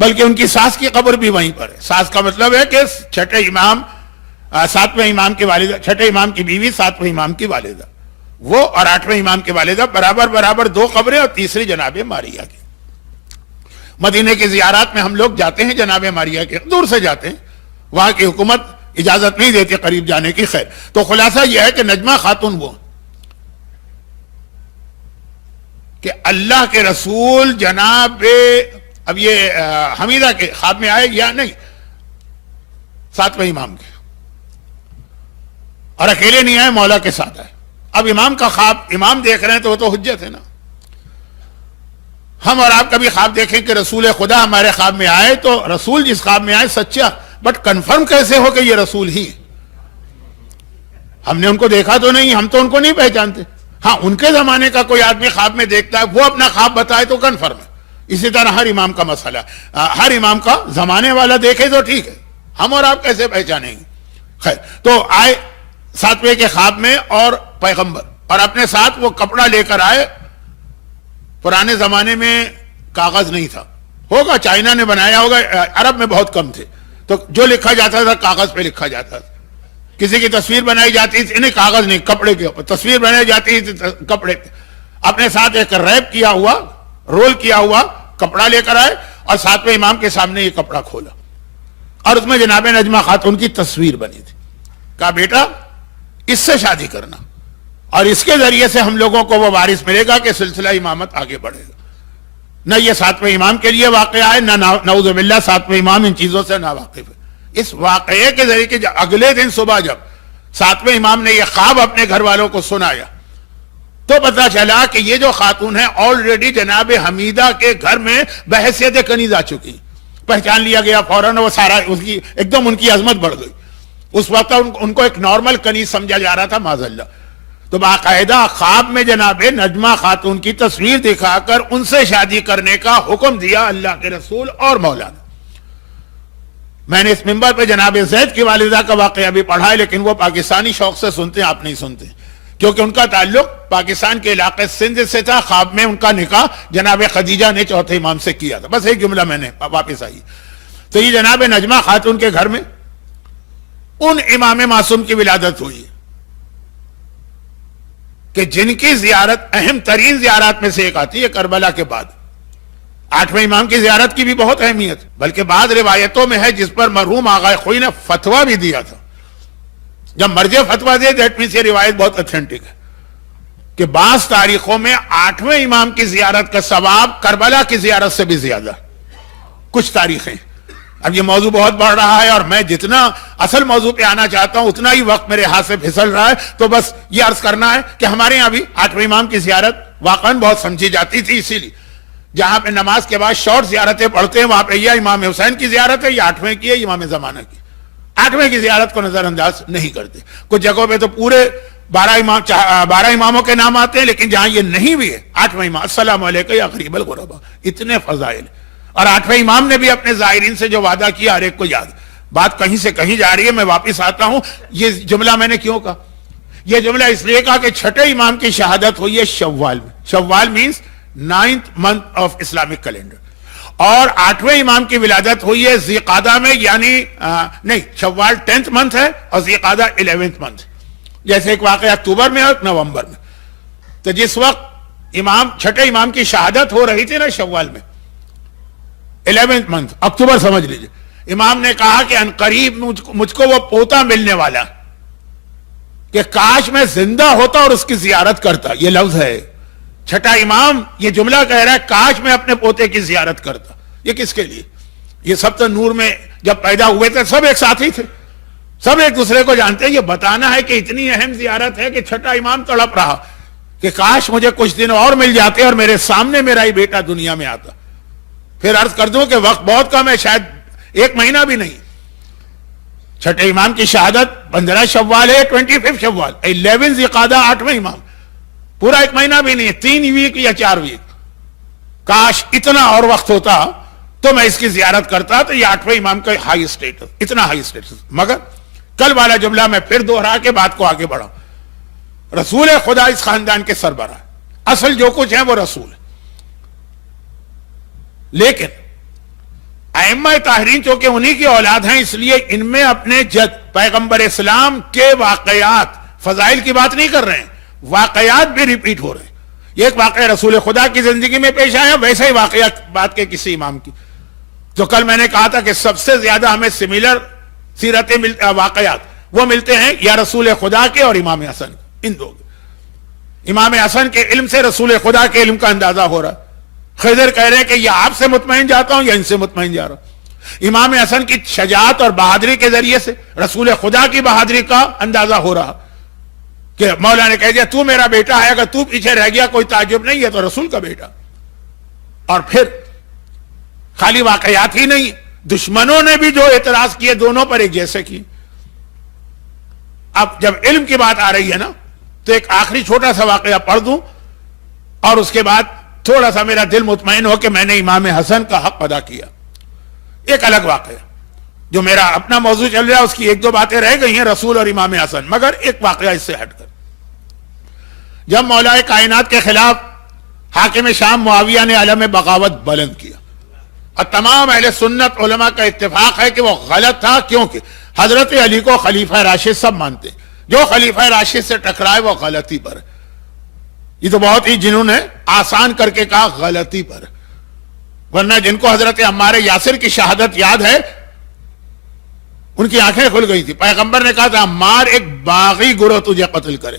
بلکہ ان کی ساس کی قبر بھی وہیں پر ہے. ساس کا مطلب ہے کہ چھٹے امام، ساتویں امام کی والدہ، چھٹے امام کی بیوی، ساتویں امام کی والدہ، وہ اور آٹھویں امام کی والدہ برابر برابر دو قبریں، اور تیسری جناب ماریہ کی. مدینے کی زیارات میں ہم لوگ جاتے ہیں جناب ماریہ کے، دور سے جاتے ہیں، وہاں کی حکومت اجازت نہیں دیتی قریب جانے کی. خیر، تو خلاصہ یہ ہے کہ نجمہ خاتون وہ کہ اللہ کے رسول جناب، اب یہ حمیدہ کے خواب میں آئے یا نہیں، ساتویں امام کے، اور اکیلے نہیں آئے، مولا کے ساتھ آئے. اب امام کا خواب امام دیکھ رہے ہیں تو وہ تو حجت ہے نا. ہم اور آپ کبھی خواب دیکھیں کہ رسول خدا ہمارے خواب میں آئے، تو رسول جس خواب میں آئے سچا، بٹ کنفرم کیسے ہو کہ یہ رسول ہی ہے؟ ہم نے ان کو دیکھا تو نہیں، ہم تو ان کو نہیں پہچانتے. ہاں، ان کے زمانے کا کوئی آدمی خواب میں دیکھتا ہے، وہ اپنا خواب بتائے تو کنفرم ہے. اسی طرح ہر امام کا مسئلہ، ہر امام کا زمانے والا دیکھے تو ٹھیک ہے، ہم اور آپ کیسے پہچانیں گے؟ خیر، تو آئے ساتویں کے خواب میں، اور پیغمبر، اور اپنے ساتھ وہ کپڑا لے کر آئے. پرانے زمانے میں کاغذ نہیں تھا، ہوگا چائنا نے بنایا ہوگا، عرب میں بہت کم تھے، تو جو لکھا جاتا تھا کاغذ پہ لکھا جاتا تھا. کسی کی تصویر بنائی جاتی تھی، نہیں کاغذ نہیں، کپڑے کے اوپر تصویر بنائی جاتی تھی، کپڑے پہ. اپنے ساتھ ایک ریپ کیا ہوا، رول کیا ہوا کپڑا لے کر آئے، اور ساتویں امام کے سامنے یہ کپڑا کھولا، اور اس میں جناب نجمہ خاتون کی تصویر بنی تھی. کہا بیٹا اس سے شادی کرنا، اور اس کے ذریعے سے ہم لوگوں کو وہ وارث ملے گا کہ سلسلہ امامت آگے بڑھے گا. نہ یہ ساتویں امام کے لیے واقعہ ہے، نہ نعوذ باللہ ساتویں امام ان چیزوں سے نہ واقف ہے. اس واقعے کے ذریعے کہ اگلے دن صبح جب ساتویں امام نے یہ خواب اپنے گھر والوں کو سنایا، تو پتہ چلا کہ یہ جو خاتون ہے آلریڈی جناب حمیدہ کے گھر میں بحیثیت کنیز آ چکی. پہچان لیا گیا فوراً، وہ سارا اس کی ایک دم ان کی عظمت بڑھ گئی. اس وقت ان کو ایک نارمل کنیز سمجھا جا رہا تھا معاذ اللہ. تو باقاعدہ خواب میں جناب نجمہ خاتون کی تصویر دکھا کر ان سے شادی کرنے کا حکم دیا اللہ کے رسول اور مولا نے. میں نے اس منبر پہ جناب زید کی والدہ کا واقعہ بھی پڑھا ہے، لیکن وہ پاکستانی شوق سے سنتے ہیں، آپ نہیں سنتے، کیونکہ ان کا تعلق پاکستان کے علاقے سندھ سے تھا. خواب میں ان کا نکاح جناب خدیجہ نے چوتھے امام سے کیا تھا. بس ایک جملہ میں نے واپس آئی. تو یہ جناب نجمہ خاتون کے گھر میں ان امام معصوم کی ولادت ہوئی کہ جن کی زیارت اہم ترین زیارات میں سے ایک آتی ہے کربلا کے بعد. آٹھویں امام کی زیارت کی بھی بہت اہمیت، بلکہ بعض روایتوں میں ہے جس پر مرحوم آغا خوئی نے فتویٰ بھی دیا تھا. جب مرجع فتویٰ دے دیٹ مینس یہ روایت بہت اتھینٹک ہے کہ بعض تاریخوں میں آٹھویں امام کی زیارت کا ثواب کربلا کی زیارت سے بھی زیادہ. کچھ تاریخیں، اب یہ موضوع بہت بڑھ رہا ہے، اور میں جتنا اصل موضوع پہ آنا چاہتا ہوں اتنا ہی وقت میرے ہاتھ سے پھسل رہا ہے. تو بس یہ عرض کرنا ہے کہ ہمارے یہاں بھی آٹھویں امام کی زیارت واقعاً بہت سمجھی جاتی تھی. اسی لیے جہاں پہ نماز کے بعد شارٹ زیارتیں پڑھتے ہیں وہاں پہ یا امام حسین کی زیارت ہے یا آٹھویں کی ہے امام زمانہ کی. آٹھویں کی زیارت کو نظر انداز نہیں کرتے. کچھ جگہوں پہ تو پورے 12 اماموں کے نام آتے ہیں، لیکن جہاں یہ نہیں بھی ہے آٹھویں امام السلام علیکم یا غریب الغربا، اتنے فضائل. اور آٹھویں امام نے بھی اپنے زائرین سے جو وعدہ کیا ہر ایک کو یاد. بات کہیں سے کہیں جا رہی ہے، میں واپس آتا ہوں. یہ جملہ میں نے کیوں کہا؟ یہ جملہ اس لیے کہا کہ چھٹے امام کی شہادت ہوئی ہے شوال میں. شوال means 9th month of Islamic calendar. اور آٹھویں امام کی ولادت ہوئی ہے ذی قعدہ میں، یعنی نہیں، شوال 10th month ہے اور ذی قعدہ 11th month. جیسے ایک واقعہ اکتوبر میں اور نومبر میں. تو جس وقت چھٹے امام کی شہادت ہو رہی تھی نا شوال میں 11th month، اکتوبر سمجھ لیجئے، امام نے کہا کہ انقریب مجھ کو وہ پوتا ملنے والا کہ کاش میں زندہ ہوتا اور اس کی زیارت کرتا. یہ لفظ ہے. چھٹا امام یہ جملہ کہہ رہا ہے کاش میں اپنے پوتے کی زیارت کرتا. یہ کس کے لیے؟ یہ سب تو نور میں جب پیدا ہوئے تھے سب ایک ساتھی تھے، سب ایک دوسرے کو جانتے ہیں. یہ بتانا ہے کہ اتنی اہم زیارت ہے کہ چھٹا امام تڑپ رہا کہ کاش مجھے کچھ دن اور مل جاتے اور میرے سامنے میرا ہی بیٹا دنیا میں آتا. پھر عرض کر دوں کہ وقت بہت کم ہے، شاید 1 مہینہ بھی نہیں. چھٹے امام کی شہادت 15 شوال ہے، 25 شوال، 11 ذی قعدہ 8واں امام، پورا 1 مہینہ بھی نہیں ہے، 3 ویک یا 4 ویک. کاش اتنا اور وقت ہوتا تو میں اس کی زیارت کرتا. تو یہ 8ویں امام کا ہائی اسٹیٹس، اتنا ہائی اسٹیٹس. مگر کل والا جملہ میں پھر دوہرا کے بات کو آگے بڑھا. رسول خدا اس خاندان کے سربراہ، اصل جو کچھ ہے وہ رسول ہے. لیکن ائمہ طاہرین چونکہ انہی کی اولاد ہیں، اس لیے ان میں اپنے جد پیغمبر اسلام کے واقعات، فضائل کی بات نہیں کر رہے ہیں، واقعات بھی ریپیٹ ہو رہے ہیں۔ یہ ایک واقعہ رسول خدا کی زندگی میں پیش آیا، ویسا ہی واقعہ بات کے کسی امام کی، جو کل میں نے کہا تھا کہ سب سے زیادہ ہمیں سملر سیرتیں واقعات وہ ملتے ہیں یا رسول خدا کے اور امام حسن، ان دو کے۔ امام حسن کے علم سے رسول خدا کے علم کا اندازہ ہو رہا ہے۔ خضر کہہ رہے ہیں کہ یہ آپ سے مطمئن جاتا ہوں یا ان سے مطمئن جا رہا ہوں۔ امام حسن کی شجاعت اور بہادری کے ذریعے سے رسول خدا کی بہادری کا اندازہ ہو رہا کہ مولا نے کہہ دیا تو میرا بیٹا ہے، اگر تو پیچھے رہ گیا کوئی تعجب نہیں ہے، تو رسول کا بیٹا۔ اور پھر خالی واقعات ہی نہیں، دشمنوں نے بھی جو اعتراض کیے دونوں پر ایک جیسے کی۔ اب جب علم کی بات آ رہی ہے نا، تو ایک آخری چھوٹا سا واقعہ پڑھ دوں اور اس کے بعد تھوڑا سا میرا دل مطمئن ہو کہ میں نے امام حسن کا حق ادا کیا۔ ایک الگ واقعہ جو میرا اپنا موضوع چل رہا ہے، اس کی ایک دو باتیں رہ گئی ہیں رسول اور امام حسن، مگر ایک واقعہ اس سے ہٹ کر۔ جب مولا کائنات کے خلاف حاکم شام معاویہ نے علم بغاوت بلند کیا، اور تمام اہل سنت علماء کا اتفاق ہے کہ وہ غلط تھا، کیونکہ حضرت علی کو خلیفہ راشد سب مانتے ہیں، جو خلیفہ راشد سے ٹکرائے وہ غلطی پر ہے۔ یہ تو بہت ہی جنہوں نے آسان کر کے کہا غلطی پر، ورنہ جن کو حضرت عمار یاسر کی شہادت یاد ہے ان کی آنکھیں کھل گئی تھی۔ پیغمبر نے کہا تھا عمار ایک باغی گروہ تجھے قتل کرے،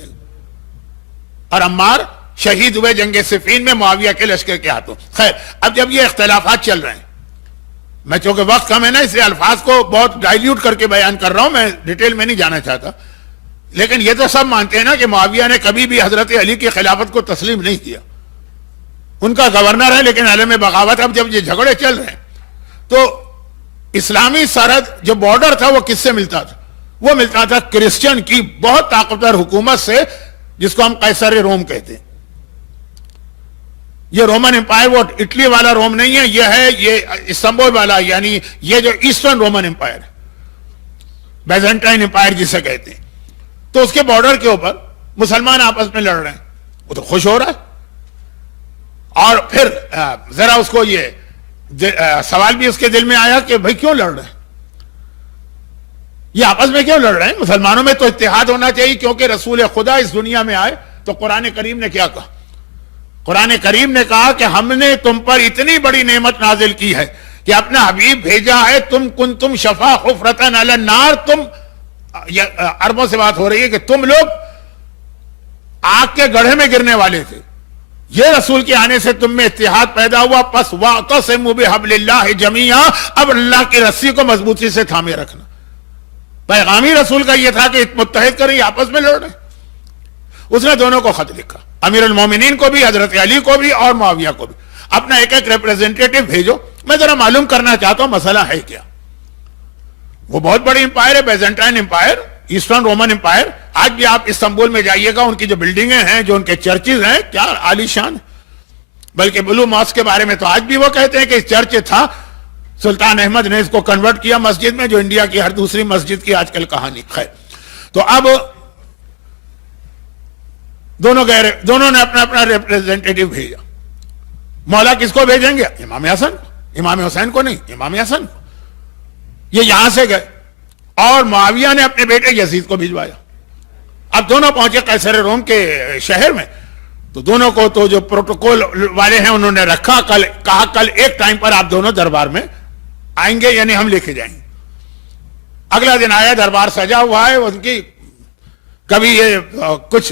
اور عمار شہید ہوئے جنگ صفین میں معاویہ کے لشکر کے ہاتھوں۔ خیر، اب جب یہ اختلافات چل رہے ہیں، میں چونکہ وقت کم ہے نا، اس لیے الفاظ کو بہت ڈائلیوٹ کر کے بیان کر رہا ہوں، میں ڈیٹیل میں نہیں جانا چاہتا، لیکن یہ تو سب مانتے ہیں نا کہ معاویہ نے کبھی بھی حضرت علی کی خلافت کو تسلیم نہیں کیا، ان کا گورنر ہے، لیکن علم بغاوت۔ اب جب یہ جھگڑے چل رہے ہیں تو اسلامی سرحد جو بارڈر تھا وہ کس سے ملتا تھا؟ وہ ملتا تھا کرسچن کی بہت طاقتور حکومت سے، جس کو ہم قیصر روم کہتے ہیں۔ یہ رومن امپائر وہ اٹلی والا روم نہیں ہے، یہ ہے یہ استنبول والا، یعنی یہ جو ایسٹرن رومن امپائر ہے، بیزنٹائن امپائر جسے کہتے ہیں۔ تو اس کے بارڈر کے اوپر مسلمان آپس میں لڑ رہے ہیں، وہ تو خوش ہو رہا ہے، اور پھر ذرا اس کو یہ سوال بھی اس کے دل میں آیا کہ بھائی کیوں لڑ رہے ہیں، یہ آپس میں کیوں لڑ رہے ہیں؟ مسلمانوں میں تو اتحاد ہونا چاہیے، کیونکہ رسول خدا اس دنیا میں آئے تو قرآن کریم نے کیا کہا؟ قرآن کریم نے کہا کہ ہم نے تم پر اتنی بڑی نعمت نازل کی ہے کہ اپنا حبیب بھیجا ہے، تم کنتم شفا حفرۃ علی النار، تم عربوں سے بات ہو رہی ہے کہ تم لوگ آگ کے گڑھے میں گرنے والے تھے، یہ رسول کے آنے سے تم میں اتحاد پیدا ہوا، پس واعتصموا بحبل اللہ جمیعا، اب اللہ کی رسی کو مضبوطی سے تھامے رکھنا۔ پیغامی رسول کا یہ تھا کہ متحد کریں، یہ آپس میں لڑ رہے ہیں۔ اس نے دونوں کو خط لکھا، امیر المومنین کو بھی، حضرت علی کو بھی اور معاویہ کو بھی، اپنا ایک ایک ریپریزنٹیٹو بھیجو، میں ذرا معلوم کرنا چاہتا ہوں مسئلہ ہے کیا۔ وہ بہت بڑی امپائر ہے، Byzantine Empire, Eastern Roman Empire. آج بھی آپ استنبول میں جائیے گا، ان کی جو بلڈنگیں ہیں، جو ان کے چرچز ہیں، کیا عالی شان، بلکہ بلو ماسک کے بارے میں تو آج بھی وہ کہتے ہیں کہ چرچ تھا، سلطان احمد نے اس کو کنورٹ کیا مسجد میں، جو انڈیا کی ہر دوسری مسجد کی آج کل کہانی۔ خیر، تو اب دونوں نے اپنا اپنا ریپریزنٹیٹو بھیجا۔ مولا کس کو بھیجیں گے؟ امام حسن، امام حسین کو نہیں، امام حسن کو۔ یہ یہاں سے گئے اور معاویہ نے اپنے بیٹے یزید کو بھیجوایا۔ اب دونوں پہنچے قیصر روم کے شہر میں، تو دونوں کو تو جو پروٹوکول والے ہیں انہوں نے رکھا، کہا کل ایک ٹائم پر آپ دونوں دربار میں آئیں گے، یعنی ہم لے کے جائیں گے۔ اگلا دن آیا، دربار سجا ہوا ہے، ان کی کبھی یہ کچھ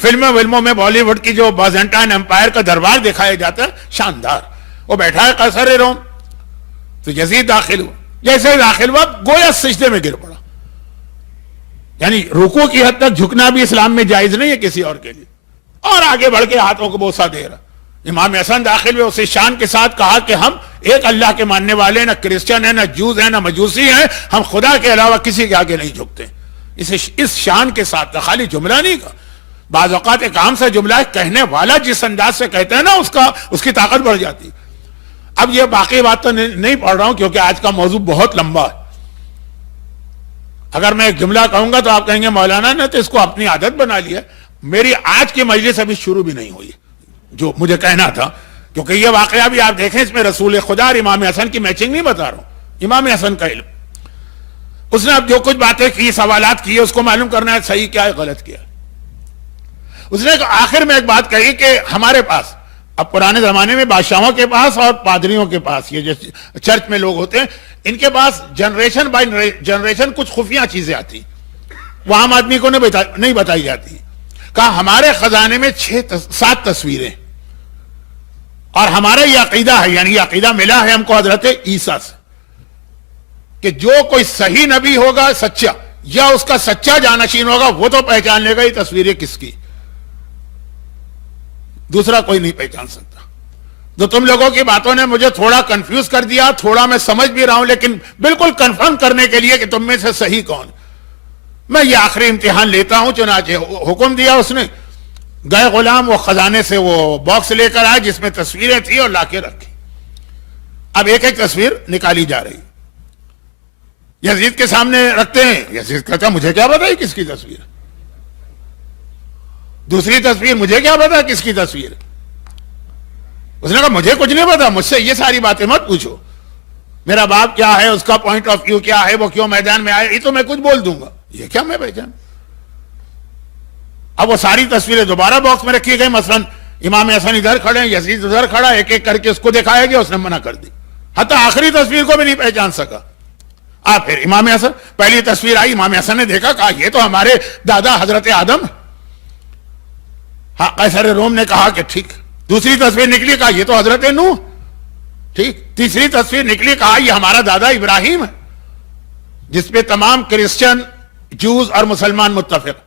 فلموں میں بالی ووڈ کی جو بیزنٹائن امپائر کا دربار دکھایا جاتا ہے، شاندار، وہ بیٹھا ہے قیصر روم۔ تو یزید داخل ہوا، جیسے داخل ہوا گویا سجدے میں گر پڑا، یعنی رکوع کی حد تک جھکنا بھی اسلام میں جائز نہیں ہے کسی اور کے لیے، اور آگے بڑھ کے ہاتھوں کو بوسہ دے رہا۔ امام حسن داخل ہوئے، اسی شان کے ساتھ کہا کہ ہم ایک اللہ کے ماننے والے، نہ کرسچن ہیں، نہ جوز ہیں، نہ مجوسی ہیں، ہم خدا کے علاوہ کسی کے آگے نہیں جھکتے۔ اس شان کے ساتھ، خالی جملہ نہیں کہا، بعض اوقات ایک عام سے جملہ کہنے والا جس انداز سے کہتا ہے نا، اس کی طاقت بڑھ جاتی۔ اب یہ باقی بات تو نہیں پڑھ رہا ہوں کیونکہ آج کا موضوع بہت لمبا ہے۔ اگر میں ایک جملہ کہوں گا تو آپ کہیں گے مولانا نے تو اس کو اپنی عادت بنا لیا۔ میری آج کی مجلس ابھی شروع بھی نہیں ہوئی، جو مجھے کہنا تھا کیونکہ یہ واقعہ بھی آپ دیکھیں اس میں رسول خدا اور امام حسن کی میچنگ نہیں بتا رہا ہوں، امام حسن کا علم، اس نے اب جو کچھ باتیں کی، سوالات کیے، اس کو معلوم کرنا ہے صحیح کیا ہے غلط کیا ہے۔ اس نے آخر میں ایک بات کہی کہ ہمارے پاس اب پرانے زمانے میں بادشاہوں کے پاس اور پادریوں کے پاس، یہ جو چرچ میں لوگ ہوتے ہیں، ان کے پاس جنریشن بائی جنریشن کچھ خفیہ چیزیں آتی، وہ عام آدمی کو نہیں بتائی جاتی۔ کہا ہمارے خزانے میں 7 تصویریں، اور ہمارا یہ عقیدہ ہے، یعنی یہ عقیدہ ملا ہے ہم کو حضرت عیسیٰ سے، کہ جو کوئی صحیح نبی ہوگا سچا، یا اس کا سچا جانشین ہوگا، وہ تو پہچان لے گا یہ تصویریں کس کی، دوسرا کوئی نہیں پہچان سکتا۔ تو تم لوگوں کی باتوں نے مجھے تھوڑا کنفیوز کر دیا، تھوڑا میں سمجھ بھی رہا ہوں، لیکن بالکل کنفرم کرنے کے لیے کہ تم میں سے صحیح کون، میں یہ آخری امتحان لیتا ہوں۔ چنانچہ حکم دیا اس نے، گئے غلام وہ خزانے سے وہ باکس لے کر آئے جس میں تصویریں تھیں اور لا کے رکھی۔ اب ایک ایک تصویر نکالی جا رہی، یزید کے سامنے رکھتے ہیں، یزید کہتا مجھے کیا پتا کس کی تصویر، دوسری تصویر مجھے کیا پتا کس کی تصویر، اس نے کہا مجھے کچھ نہیں پتا، مجھ سے یہ ساری باتیں مت پوچھو، میرا باپ کیا ہے، اس کا پوائنٹ آف ویو کیا ہے، وہ کیوں میدان میں آئے، یہ تو میں کچھ بول دوں گا، یہ کیا میں پہچان۔ اب وہ ساری تصویریں دوبارہ باکس میں رکھی گئی، مثلا امام حسن ادھر کھڑے ہیں، یزید ادھر کھڑا، ایک ایک کر کے اس کو دکھایا گیا، اس نے منع کر دی، حتی آخری تصویر کو بھی نہیں پہچان سکا۔ پھر امام حسن، پہلی تصویر آئی، امام حسن نے دیکھا، کہا یہ تو ہمارے دادا حضرت آدم۔ قیصر روم نے کہا کہ ٹھیک۔ دوسری تصویر نکلی، کہا یہ تو حضرت نوح، ٹھیک۔ تیسری تصویر نکلی، کہا یہ ہمارا دادا ابراہیم ہے، جس پہ تمام کرسچن، جوز اور مسلمان متفق۔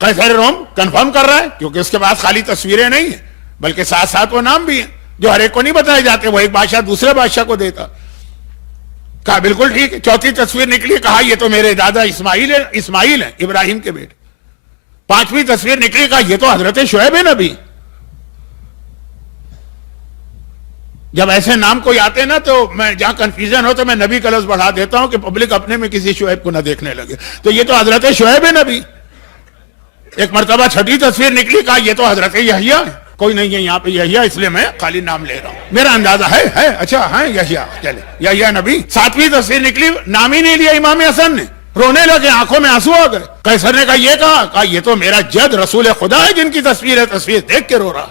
قیصر روم کنفرم کر رہا ہے، کیونکہ اس کے پاس خالی تصویریں نہیں ہیں بلکہ ساتھ ساتھ وہ نام بھی ہیں جو ہر ایک کو نہیں بتائے جاتے، وہ ایک بادشاہ دوسرے بادشاہ کو دیتا۔ کہا بالکل ٹھیک ہے۔ چوتھی تصویر نکلی، کہا یہ تو میرے دادا اسماعیل ہیں، ابراہیم کے بیٹے۔ پانچویں تصویر نکلی، کہا یہ تو حضرت شعیب ہے نبی۔ جب ایسے نام کوئی آتے نا تو میں جہاں کنفیوژن ہو تو میں نبی کا لفظ بڑھا دیتا ہوں کہ پبلک اپنے میں کسی شعیب کو نہ دیکھنے لگے، تو یہ تو حضرت شعیب ہے نبی۔ ایک مرتبہ چھٹی تصویر نکلی، کہا یہ تو حضرت یحییٰ ہے، کوئی نہیں ہے یہاں پہ یحییٰ، اس لیے میں خالی نام لے رہا ہوں، میرا اندازہ ہے اچھا ہے یحییٰ، چلے یحییٰ نبی۔ ساتویں تصویر نکلی، نام ہی نہیں لیا امام حسن نے، رونے لگے، آنکھوں میں آنسو آ گئے۔ قیصر نے کہا یہ کہا یہ تو میرا جد رسول خدا ہے جن کی تصویر ہے، تصویر دیکھ کے رو رہا۔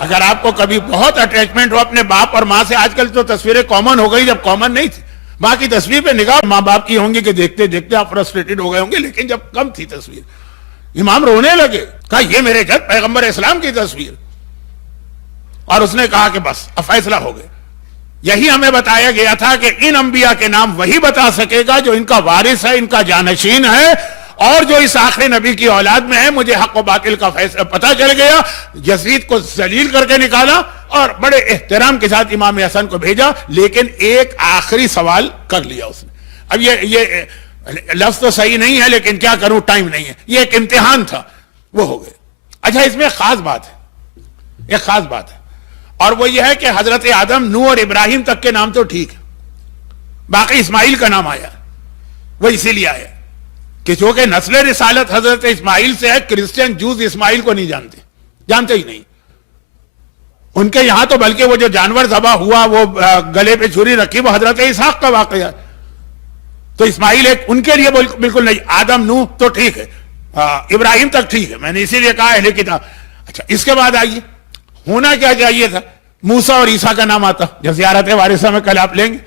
اگر آپ کو کبھی بہت اٹیچمنٹ ہو اپنے باپ اور ماں سے، آج کل تو تصویریں کامن ہو گئی، جب کامن نہیں تھی، ماں کی تصویر پہ نگاہ ماں باپ کی ہوں گی کہ دیکھتے دیکھتے آپ فرسٹریٹڈ ہو گئے ہوں گے، لیکن جب کم تھی تصویر، امام رونے لگے، کہا یہ میرے جد پیغمبر اسلام کی تصویر۔ اور اس نے کہا کہ بس اب فیصلہ ہو گیا۔ یہی ہمیں بتایا گیا تھا کہ ان انبیاء کے نام وہی بتا سکے گا جو ان کا وارث ہے، ان کا جانشین ہے، اور جو اس آخری نبی کی اولاد میں ہے۔ مجھے حق و باطل کا فیصلہ پتہ چل گیا، یزید کو ذلیل کر کے نکالا اور بڑے احترام کے ساتھ امام حسن کو بھیجا، لیکن ایک آخری سوال کر لیا اس نے۔ اب یہ لفظ تو صحیح نہیں ہے لیکن کیا کروں، ٹائم نہیں ہے، یہ ایک امتحان تھا، وہ ہو گئے۔ اچھا، اس میں ایک خاص بات ہے، اور وہ یہ ہے کہ حضرت آدم، نوح اور ابراہیم تک کے نام تو ٹھیک ہے، باقی اسماعیل کا نام آیا، وہ اسی لیے آیا کہ چونکہ نسل رسالت حضرت اسماعیل سے ہے، کرسچن جوز اسماعیل کو نہیں جانتے ہی نہیں۔ ان کے یہاں تو بلکہ وہ جو جانور ذبح ہوا، وہ گلے پہ چھری رکھی، وہ حضرت اسحاق کا واقعہ ہے، تو اسماعیل ایک ان کے لیے بالکل نہیں۔ آدم، نوح تو ٹھیک ہے، ابراہیم تک ٹھیک ہے، میں نے اسی لیے کہا اہل کتاب۔ اچھا، اس کے بعد آئیے، ہونا کیا چاہیے تھا؟ موسیٰ اور عیسیٰ کا نام آتا، جب زیارت وارثہ میں کل آپ لیں گے،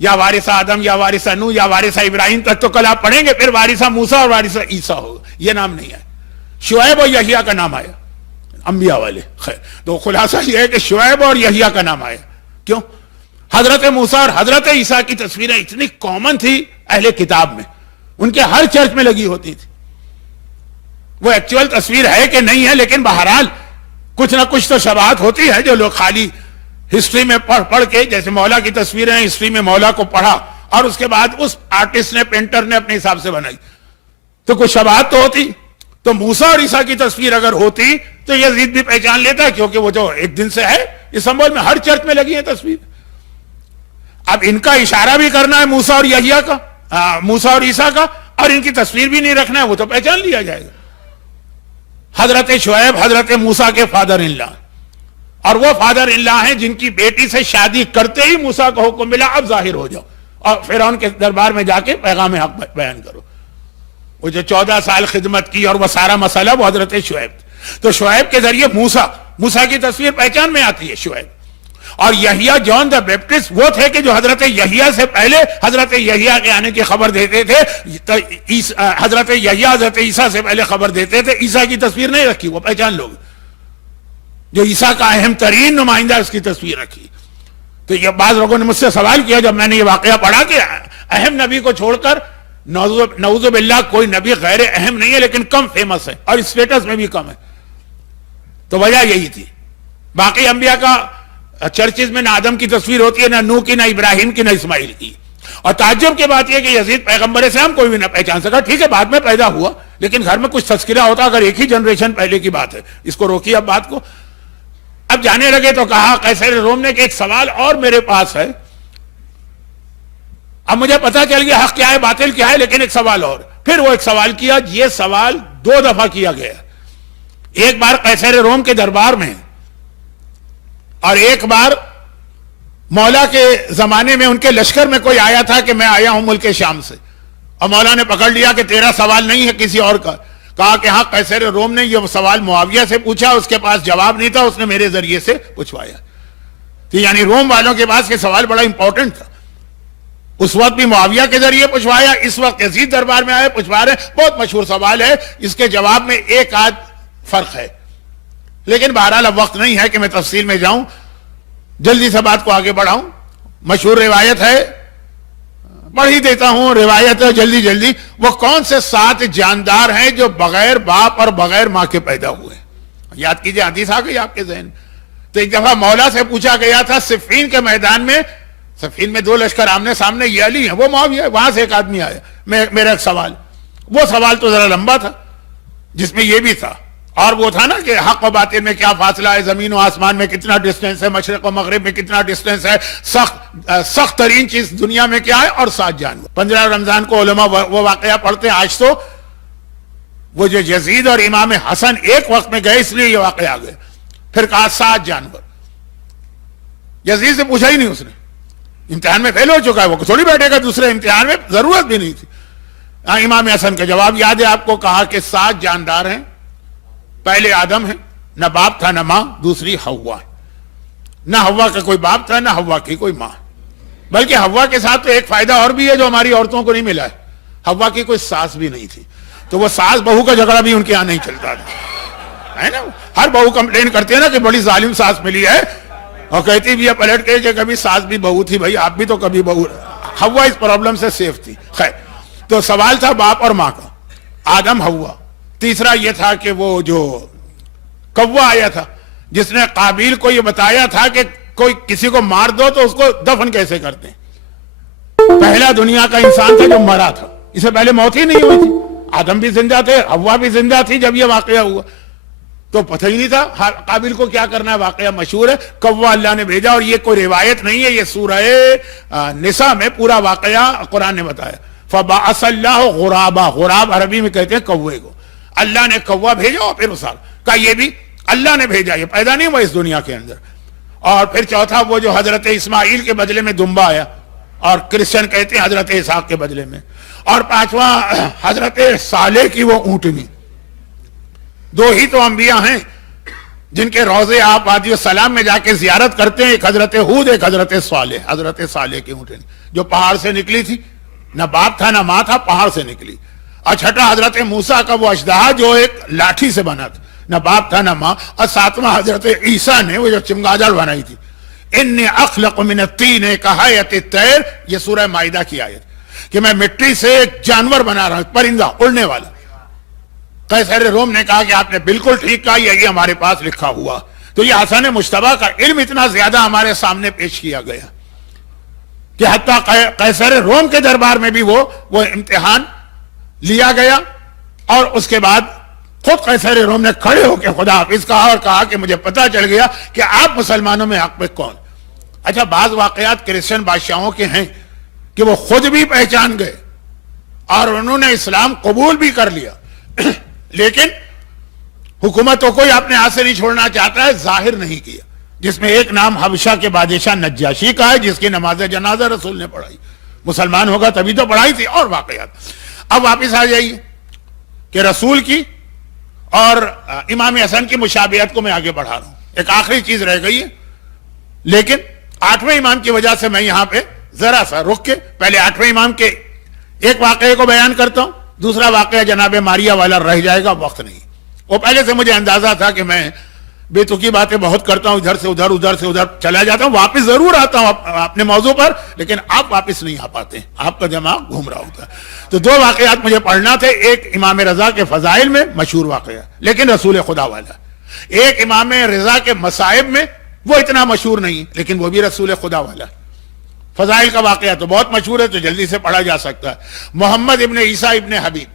یا وارثہ آدم یا وارثہ نوح یا وارثہ ابراہیم تک تو کل آپ پڑھیں گے، پھر وارثہ موسیٰ اور وارثہ عیسیٰ ہوگا، یہ نام نہیں آیا۔ شعیب اور یحییٰ کا نام آیا، انبیاء والے۔ خیر، تو خلاصہ یہ ہے کہ شعیب اور یحییٰ کا نام آیا، کیوں؟ حضرت موسیٰ اور حضرت عیسیٰ کی تصویریں اتنی کامن تھی اہل کتاب میں، ان کے ہر چرچ میں لگی ہوتی تھی۔ وہ ایکچوئل تصویر ہے کہ نہیں ہے، لیکن بہرحال کچھ نہ کچھ تو شباہت ہوتی ہے، جو لوگ خالی ہسٹری میں پڑھ کے، جیسے مولا کی تصویریں ہیں، ہسٹری میں مولا کو پڑھا اور اس کے بعد اس آرٹسٹ نے، پینٹر نے اپنے حساب سے بنائی، تو کچھ شباہت تو ہوتی۔ تو موسیٰ اور عیسیٰ کی تصویر اگر ہوتی تو یزید بھی پہچان لیتا ہے، کیونکہ وہ جو ایک دن سے ہے، استنبول میں ہر چرچ میں لگی ہے تصویر۔ اب ان کا اشارہ بھی کرنا ہے موسیٰ اور یحییٰ کا، موسیٰ اور عیسیٰ کا، اور ان کی تصویر بھی نہیں رکھنا ہے، وہ تو پہچان لیا جائے گا۔ حضرت شعیب حضرت موسیٰ کے فادر ان لا، اور وہ فادر ان لا ہیں جن کی بیٹی سے شادی کرتے ہی موسیٰ کو حکم ملا اب ظاہر ہو جاؤ اور فرعون کے دربار میں جا کے پیغام حق بیان کرو۔ وہ جو 14 سال خدمت کی اور وہ سارا مسئلہ وہ حضرت شعیب، تو شعیب کے ذریعے موسیٰ کی تصویر پہچان میں آتی ہے شعیب، اور یحییٰ جان دا بیپٹسٹ وہ تھے کہ جو حضرت یحییٰ سے پہلے حضرت یحییٰ کے آنے کی خبر دیتے تھے، حضرت یحییٰ حضرت عیسیٰ سے پہلے خبر دیتے تھے، عیسیٰ کی تصویر نہیں رکھی، وہ پہچان لوگ جو عیسیٰ کا اہم ترین نمائندہ اس کی تصویر رکھی۔ تو یہ بعض لوگوں نے مجھ سے سوال کیا جب میں نے یہ واقعہ پڑھا کہ اہم نبی کو چھوڑ کر نعوذ باللہ کوئی نبی غیر اہم نہیں ہے لیکن کم فیمس ہے اور اسٹیٹس میں بھی کم ہے، تو وجہ یہی تھی۔ باقی انبیاء کا چرچز میں نہ آدم کی تصویر ہوتی ہے، نہ نوح کی، نہ ابراہیم کی، نہ اسماعیل کی، اور تعجب کی بات یہ کہ یزید پیغمبر سے ہم کوئی بھی نہ پہچان سکا۔ ٹھیک ہے بعد میں پیدا ہوا لیکن گھر میں کچھ تذکرہ ہوتا، اگر ایک ہی جنریشن پہلے کی بات ہے، اس کو روکی اب بات کو۔ اب جانے لگے تو کہا قیصر روم نے کہ ایک سوال اور میرے پاس ہے، اب مجھے پتا چل گیا حق کیا ہے باطل کیا ہے، لیکن ایک سوال اور۔ پھر وہ ایک سوال کیا، یہ سوال 2 دفعہ کیا گیا، ایک بار قیصر روم کے دربار میں اور ایک بار مولا کے زمانے میں ان کے لشکر میں کوئی آیا تھا کہ میں آیا ہوں ملک شام سے، اور مولا نے پکڑ لیا کہ تیرا سوال نہیں ہے کسی اور کا، کہا کہ ہاں قیصر روم نے یہ سوال معاویہ سے پوچھا، اس کے پاس جواب نہیں تھا، اس نے میرے ذریعے سے پوچھوایا۔ تو یعنی روم والوں کے پاس یہ سوال بڑا امپورٹنٹ تھا، اس وقت بھی معاویہ کے ذریعے پوچھوایا، اس وقت یزید دربار میں آئے پوچھوا رہے، بہت مشہور سوال ہے، اس کے جواب میں ایک آدھ فرق ہے، لیکن بہرحال اب وقت نہیں ہے کہ میں تفصیل میں جاؤں، جلدی سے بات کو آگے بڑھاؤں۔ مشہور روایت ہے، پڑھ ہی دیتا ہوں روایت ہے جلدی۔ وہ کون سے 7 جاندار ہیں جو بغیر باپ اور بغیر ماں کے پیدا ہوئے؟ یاد کیجئے، حدیث آ گئی آپ کے ذہن۔ تو ایک دفعہ مولا سے پوچھا گیا تھا صفین کے میدان میں، صفین میں 2 لشکر آمنے سامنے، یہ علی ہیں وہ معاویہ ہے، وہاں سے ایک آدمی آیا، میرا ایک سوال، وہ سوال تو ذرا لمبا تھا جس میں یہ بھی تھا، اور وہ تھا نا کہ حق و باطل میں کیا فاصلہ ہے، زمین و آسمان میں کتنا ڈسٹینس ہے، مشرق و مغرب میں کتنا ڈسٹینس ہے، سخت ترین چیز دنیا میں کیا ہے، اور 7 جانور۔ 15 رمضان کو علماء وہ واقعہ پڑھتے ہیں۔ آج تو وہ جو یزید اور امام حسن ایک وقت میں گئے اس لیے یہ واقعہ آ گئے، پھر کہا 7 جانور۔ یزید سے پوچھا ہی نہیں، اس نے امتحان میں فیل ہو چکا ہے، وہ تھوڑی بیٹھے گا دوسرے امتحان میں، ضرورت بھی نہیں تھی۔ امام حسن کا جواب یاد ہے آپ کو، کہا کہ 7 جاندار ہیں، پہلے آدم ہے، نہ باپ تھا نہ ماں، دوسری حوا ہے، نہ حوا کا کوئی باپ تھا نہ حوا کی کوئی ماں، بلکہ حوا کے ساتھ تو ایک فائدہ اور بھی ہے جو ہماری عورتوں کو نہیں ملا ہے، حوا کی کوئی ساس بھی نہیں تھی، تو وہ ساس بہو کا جھگڑا بھی ان کے یہاں نہیں چلتا تھا، ہے نا۔ ہر بہو کمپلین کرتے ہیں نا کہ بڑی ظالم ساس ملی ہے، اور کہتی بھی ہے پلٹ کے کہ کبھی ساس بھی بہو تھی، بھائی آپ بھی تو کبھی بہو۔ حوا اس پرابلم سے سیف تھی۔ خیر، تو سوال تھا باپ اور ماں کا، آدم حوا۔ تیسرا یہ تھا کہ وہ جو کوا آیا تھا جس نے قابیل کو یہ بتایا تھا کہ کوئی کسی کو مار دو تو اس کو دفن کیسے کرتے ہیں، پہلا دنیا کا انسان تھا جو مرا تھا، اسے پہلے موت ہی نہیں ہوئی تھی، آدم بھی زندہ تھے، حوا بھی زندہ تھی جب یہ واقعہ ہوا، تو پتہ ہی نہیں تھا قابیل کو کیا کرنا ہے۔ واقعہ مشہور ہے، کوا اللہ نے بھیجا، اور یہ کوئی روایت نہیں ہے، یہ سورہ نساء میں پورا واقعہ قرآن نے بتایا۔ فبعث اللہ غرابا، غراب عربی میں کہتے ہیں کوے کو، اللہ نے کوا بھیجا، اور پھر اسال کا یہ بھی اللہ نے بھیجا، یہ پیدا نہیں ہوا اس دنیا کے اندر۔ اور پھر چوتھا وہ جو حضرت اسماعیل کے بدلے میں دمبا آیا، اور کرسچن کہتے ہیں حضرت اسحاق کے بدلے میں۔ اور پانچواں حضرت صالح کی وہ اونٹنی۔ 2 ہی تو انبیاء ہیں جن کے روضے آپ وادی السلام میں جا کے زیارت کرتے ہیں، ایک حضرت ہود، ایک حضرت صالح۔ حضرت صالح کی اونٹنی جو پہاڑ سے نکلی تھی، نہ باپ تھا نہ ماں تھا، پہاڑ سے نکلی۔ اور چھٹا حضرت موسیٰ کا وہ اژدہا جو ایک لاٹھی سے بنا تھا، نہ باپ تھا نہ ماں۔ اور 7واں حضرت عیسیٰ نے وہ جو چمگادڑ بنائی تھی، انی اخلق من الطین کہیۃ الطیر، یہ سورہ مائدہ کی آیت کہ میں مٹی سے ایک جانور بنا رہا ہوں، پرندہ اڑنے والا۔ قیصر روم نے کہا کہ آپ نے بالکل ٹھیک کہا، یہ ہمارے پاس لکھا ہوا۔ تو یہ حسن مجتبیٰ کا علم اتنا زیادہ ہمارے سامنے پیش کیا گیا کہ حتیٰ قیصر روم کے دربار میں بھی وہ امتحان لیا گیا، اور اس کے بعد خود قیصر روم نے کھڑے ہو کے خدا حافظ کہا، اور کہا کہ مجھے پتا چل گیا کہ آپ مسلمانوں میں حق میں کون۔ اچھا، بعض واقعات کرسچن بادشاہوں کے ہیں کہ وہ خود بھی پہچان گئے اور انہوں نے اسلام قبول بھی کر لیا، لیکن حکومت کو کوئی اپنے ہاتھ سے نہیں چھوڑنا چاہتا ہے، ظاہر نہیں کیا، جس میں ایک نام حبشہ کے بادشاہ نجاشی کا ہے، جس کی نماز جنازہ رسول نے پڑھائی، مسلمان ہوگا تبھی تو پڑھائی تھی، اور واقعات۔ اب واپس آ جائیے کہ رسول کی اور امام حسن کی مشابہت کو میں آگے بڑھا رہا ہوں، ایک آخری چیز رہ گئی ہے، لیکن 8ویں امام کی وجہ سے میں یہاں پہ ذرا سا رک کے پہلے 8ویں امام کے ایک واقعے کو بیان کرتا ہوں، دوسرا واقعہ جناب ماریہ والا رہ جائے گا، وقت نہیں، وہ پہلے سے مجھے اندازہ تھا کہ میں بے تکی باتیں بہت کرتا ہوں، ادھر سے ادھر چلا جاتا ہوں، واپس ضرور آتا ہوں اپنے موضوع پر، لیکن آپ واپس نہیں آ پاتے، آپ کا دماغ گھوم رہا ہوتا ہے۔ تو دو واقعات مجھے پڑھنا تھے، ایک امام رضا کے فضائل میں مشہور واقعہ لیکن رسول خدا والا، ایک امام رضا کے مصائب میں وہ اتنا مشہور نہیں لیکن وہ بھی رسول خدا والا۔ فضائل کا واقعہ تو بہت مشہور ہے، تو جلدی سے پڑھا جا سکتا ہے۔ محمد ابن عیسیٰ ابن حبیب،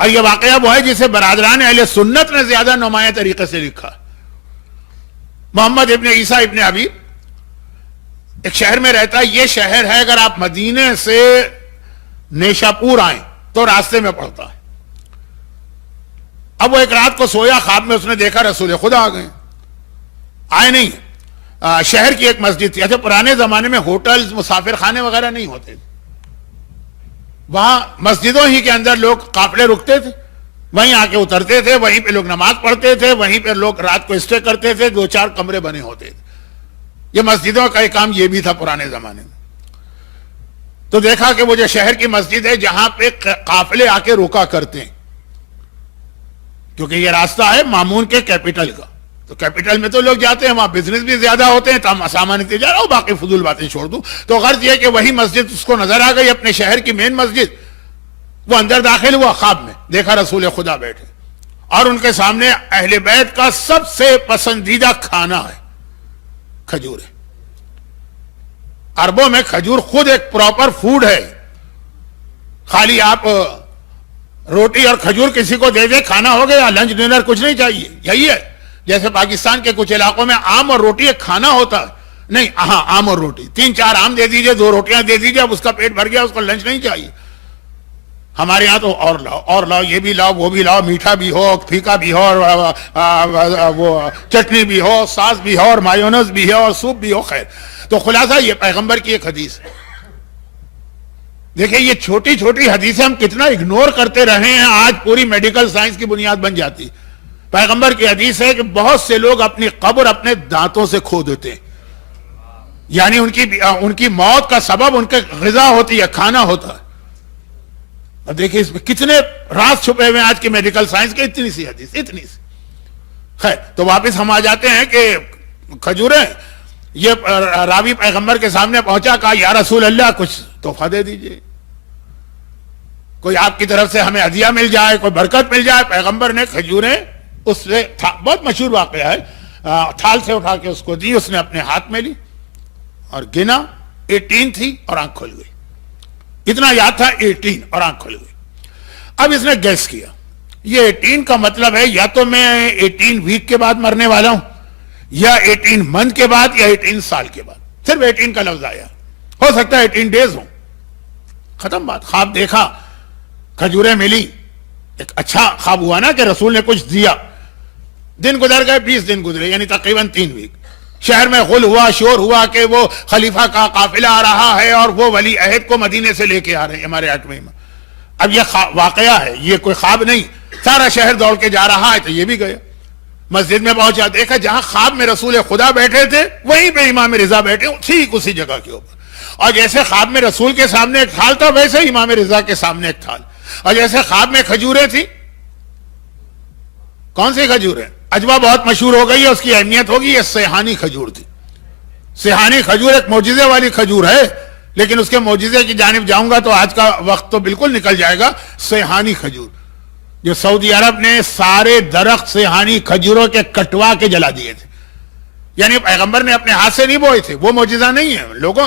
اور یہ واقعہ وہ ہے جسے برادران اہل سنت نے زیادہ نمایاں طریقے سے لکھا۔ محمد ابن عیسیٰ ابن حبیب ایک شہر میں رہتا ہے، یہ شہر ہے اگر آپ مدینے سے نیشاپور آئیں تو راستے میں پڑتا ہے۔ اب وہ ایک رات کو سویا، خواب میں اس نے دیکھا رسول خدا آ گئے، آئے نہیں، شہر کی ایک مسجد تھی۔ اچھا، پرانے زمانے میں ہوٹلز، مسافر خانے وغیرہ نہیں ہوتے، وہاں مسجدوں ہی کے اندر لوگ قافلے رکتے تھے، وہیں آ کے اترتے تھے، وہیں پہ لوگ نماز پڑھتے تھے، وہیں پہ لوگ رات کو اسٹے کرتے تھے، 2-4 کمرے بنے ہوتے تھے۔ یہ مسجدوں کا ایک کام یہ بھی تھا پرانے زمانے میں۔ تو دیکھا کہ وہ جو شہر کی مسجد ہے جہاں پہ قافلے آ کے روکا کرتے ہیں، کیونکہ یہ راستہ ہے مامون کے کیپٹل کا، تو کیپٹل میں تو لوگ جاتے ہیں، وہاں بزنس بھی زیادہ ہوتے ہیں، سامان تجارت اور باقی فضول باتیں چھوڑ دوں۔ تو غرض یہ کہ وہی مسجد اس کو نظر آ گئی، اپنے شہر کی مین مسجد۔ وہ اندر داخل ہوا، خواب میں دیکھا رسول خدا بیٹھے اور ان کے سامنے اہل بیت کا سب سے پسندیدہ کھانا ہے کھجور ہے۔ عربوں میں کھجور خود ایک پراپر فوڈ ہے، خالی آپ روٹی اور کھجور کسی کو دے دے کھانا ہو گیا، لنچ ڈنر کچھ نہیں چاہیے، یہی ہے۔ جیسے پاکستان کے کچھ علاقوں میں آم اور روٹی ایک کھانا ہوتا ہے، نہیں، ہاں آم اور روٹی، 3-4 آم دے دیجئے، 2 روٹیاں دے دیجئے، اب اس کا پیٹ بھر گیا، اس کو لنچ نہیں چاہیے۔ ہمارے ہاں تو اور لاؤ، یہ بھی لاؤ، وہ بھی لاؤ، میٹھا بھی ہو، پھیکا بھی ہو، اور وہ چٹنی بھی ہو، ساس بھی ہو، اور مایونیز بھی ہو، اور سوپ بھی ہو۔ خیر، تو خلاصہ یہ پیغمبر کی ایک حدیث ہے۔ دیکھیں یہ چھوٹی چھوٹی حدیثیں ہم کتنا اگنور کرتے رہے ہیں، آج پوری میڈیکل سائنس کی بنیاد بن جاتی۔ پیغمبر کی حدیث ہے کہ بہت سے لوگ اپنی قبر اپنے دانتوں سے کھو دیتے ہیں، یعنی ان کی موت کا سبب ان کے غذا ہوتی ہے، کھانا ہوتا ہے۔ اب دیکھیں اس میں کتنے راز چھپے ہوئے ہیں آج کی میڈیکل سائنس کے، اتنی سی حدیث، اتنی سی۔ خیر، تو واپس ہم آ جاتے ہیں کہ کھجوریں، یہ راوی پیغمبر کے سامنے پہنچا، کہا یا رسول اللہ کچھ تحفہ دے دیجئے، کوئی آپ کی طرف سے ہمیں ہدیہ مل جائے، کوئی برکت مل جائے۔ پیغمبر نے کھجوریں اس سے، بہت مشہور واقعہ ہے، تھال سے اٹھا کے اس کو دی، اس نے اپنے ہاتھ میں لی اور گنا، 18 تھی اور آنکھ کھل گئی، اتنا یاد تھا 18 اور آنکھ کھل گئی۔ اب اس نے گیس کیا، یہ 18 کا مطلب ہے یا تو میں 18 ویک کے بعد مرنے والا ہوں، یا 18 منتھ کے بعد، یا 18 سال کے بعد، صرف 18 کا لفظ آیا، ہو سکتا ہے 18 ڈیز ہوں۔ ختم بات، خواب دیکھا، کھجوریں ملی، ایک اچھا خواب ہوا نا کہ رسول نے کچھ دیا۔ دن گزر گئے، 20 دن گزرے، یعنی تقریباً 3 ویک۔ شہر میں غل ہوا، شور ہوا کہ وہ خلیفہ کا قافلہ آ رہا ہے اور وہ ولی عہد کو مدینے سے لے کے آ رہے ہیں ہمارے 8ویں میں۔ اب یہ واقعہ ہے، یہ کوئی خواب نہیں، سارا شہر دوڑ کے جا رہا ہے، تو یہ بھی گیا، مسجد میں پہنچا، دیکھا جہاں خواب میں رسول خدا بیٹھے تھے وہیں پہ امام رضا بیٹھے، ٹھیک اسی جگہ کے اوپر۔ اور جیسے خواب میں رسول کے سامنے ایک تھال تھا، ویسے امام رضا کے سامنے ایک تھال، اور جیسے خواب میں کھجوریں تھی۔ کون سی کھجوریں؟ اجوا بہت مشہور ہو گئی ہے، اس کی اہمیت ہوگی، یہ سیحانی کھجور تھی۔ سیحانی کھجور ایک معجزے والی کھجور ہے، لیکن اس کے معجزے کی جانب جاؤں گا تو آج کا وقت تو بالکل نکل جائے گا۔ سیحانی کھجور، جو سعودی عرب نے سارے درخت سیحانی کھجوروں کے کٹوا کے جلا دیے تھے، یعنی پیغمبر نے اپنے ہاتھ سے نہیں بوئے تھے، وہ معجزہ نہیں ہے،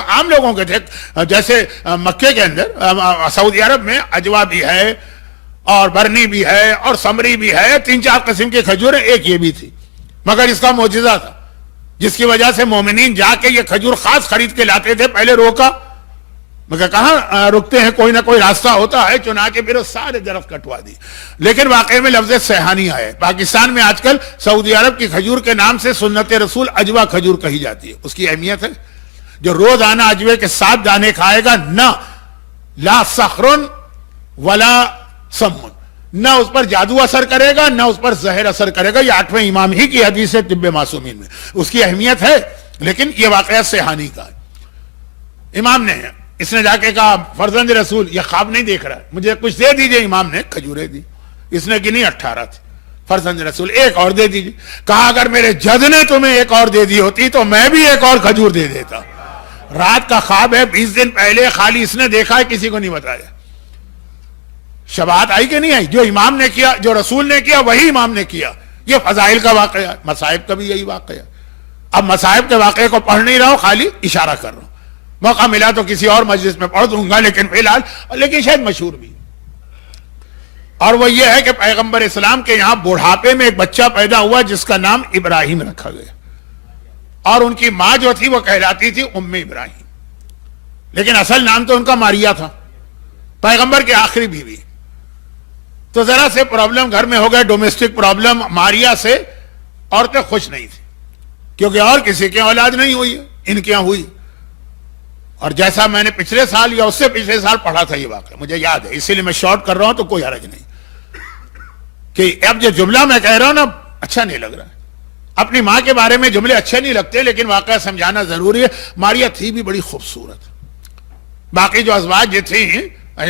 عام لوگوں کے تھے۔ جیسے مکے کے اندر، سعودی عرب میں اجوا بھی ہے اور برنی بھی ہے اور سمری بھی ہے، 3-4 قسم کی کھجوریں، ایک یہ بھی تھی، مگر اس کا معجزہ تھا جس کی وجہ سے مومنین جا کے یہ کھجور خاص خرید کے لاتے تھے، پہلے روکا میں کہاں رکتے ہیں, کوئی نہ کوئی راستہ ہوتا ہے, چنانچہ پھر سارے درخت کٹوا دی. لیکن واقعے میں لفظ سیحانی آئے. پاکستان میں آج کل سعودی عرب کی کھجور کے نام سے سنت رسول اجوا کھجور کہی جاتی ہے. اس کی اہمیت ہے, جو روزانہ اجوے کے 7 دانے کھائے گا, نہ لا سخرن ولا سمن, نہ اس پر جادو اثر کرے گا, نہ اس پر زہر اثر کرے گا. یہ 8ویں امام ہی کی حدیث ہے طب معصومین میں, اس کی اہمیت ہے. لیکن یہ واقعہ سیحانی کا ہے. امام نے, اس نے جا کے کہا فرزند رسول یہ خواب نہیں دیکھ رہا ہے, مجھے کچھ دے دیجئے. امام نے کھجوریں دی. اس نے گنی 18 تھی. فرزند رسول ایک اور دے دیجئے. کہا اگر میرے جد نے تمہیں ایک اور دے دی ہوتی تو میں بھی ایک اور کھجور دے دیتا. رات کا خواب ہے, 20 دن پہلے خالی اس نے دیکھا ہے, کسی کو نہیں بتایا. شباہت آئی کہ نہیں آئی؟ جو امام نے کیا, جو رسول نے کیا, وہی امام نے کیا. یہ فضائل کا واقعہ ہے. مصائب کا بھی یہی واقعہ ہے. اب مصائب کے واقعے کو پڑھ نہیں رہا ہوں, خالی اشارہ کر رہا ہوں. موقع ملا تو کسی اور مجلس میں پڑھ دوں گا, لیکن فی الحال, لیکن شاید مشہور بھی. اور وہ یہ ہے کہ پیغمبر اسلام کے یہاں بڑھاپے میں ایک بچہ پیدا ہوا جس کا نام ابراہیم رکھا گیا, اور ان کی ماں جو تھی وہ کہلاتی تھی ام ابراہیم, لیکن اصل نام تو ان کا ماریا تھا, پیغمبر کی آخری بیوی. تو ذرا سے پرابلم گھر میں ہو گیا, ڈومیسٹک پرابلم. ماریا سے عورتیں خوش نہیں تھی, کیونکہ اور کسی کے اولاد نہیں ہوئی, ان کے یہاں ہوئی. اور جیسا میں نے پچھلے سال یا اس سے پچھلے سال پڑھا تھا یہ واقعہ, مجھے یاد ہے, اسی لیے میں شارٹ کر رہا ہوں, تو کوئی حرج نہیں کہ اب جو جملہ میں کہہ رہا ہوں نا اچھا نہیں لگ رہا ہے. اپنی ماں کے بارے میں جملے اچھے نہیں لگتے, لیکن واقعہ سمجھانا ضروری ہے. ماریا تھی بھی بڑی خوبصورت. باقی جو ازواج جو تھیں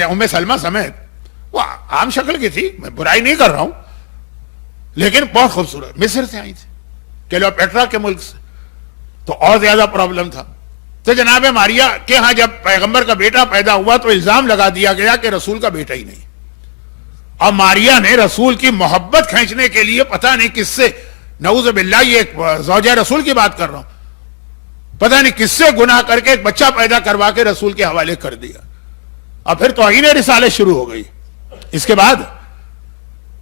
ام سلمہ سمیت, وہ عام شکل کی تھی, میں برائی نہیں کر رہا ہوں, لیکن بہت خوبصورت. مصر سے آئی تھی, کلیوپیٹرا کے ملک سے, تو اور زیادہ پرابلم تھا. تو جناب ماریا کے ہاں جب پیغمبر کا بیٹا پیدا ہوا تو الزام لگا دیا گیا کہ رسول کا بیٹا ہی نہیں. اور ماریا نے رسول کی محبت کھینچنے کے لیے پتہ نہیں کس سے, نعوذ باللہ, یہ زوجہ رسول کی بات کر رہا ہوں, پتہ نہیں کس سے گناہ کر کے ایک بچہ پیدا کروا کے رسول کے حوالے کر دیا. اور پھر توہین رسالت شروع ہو گئی. اس کے بعد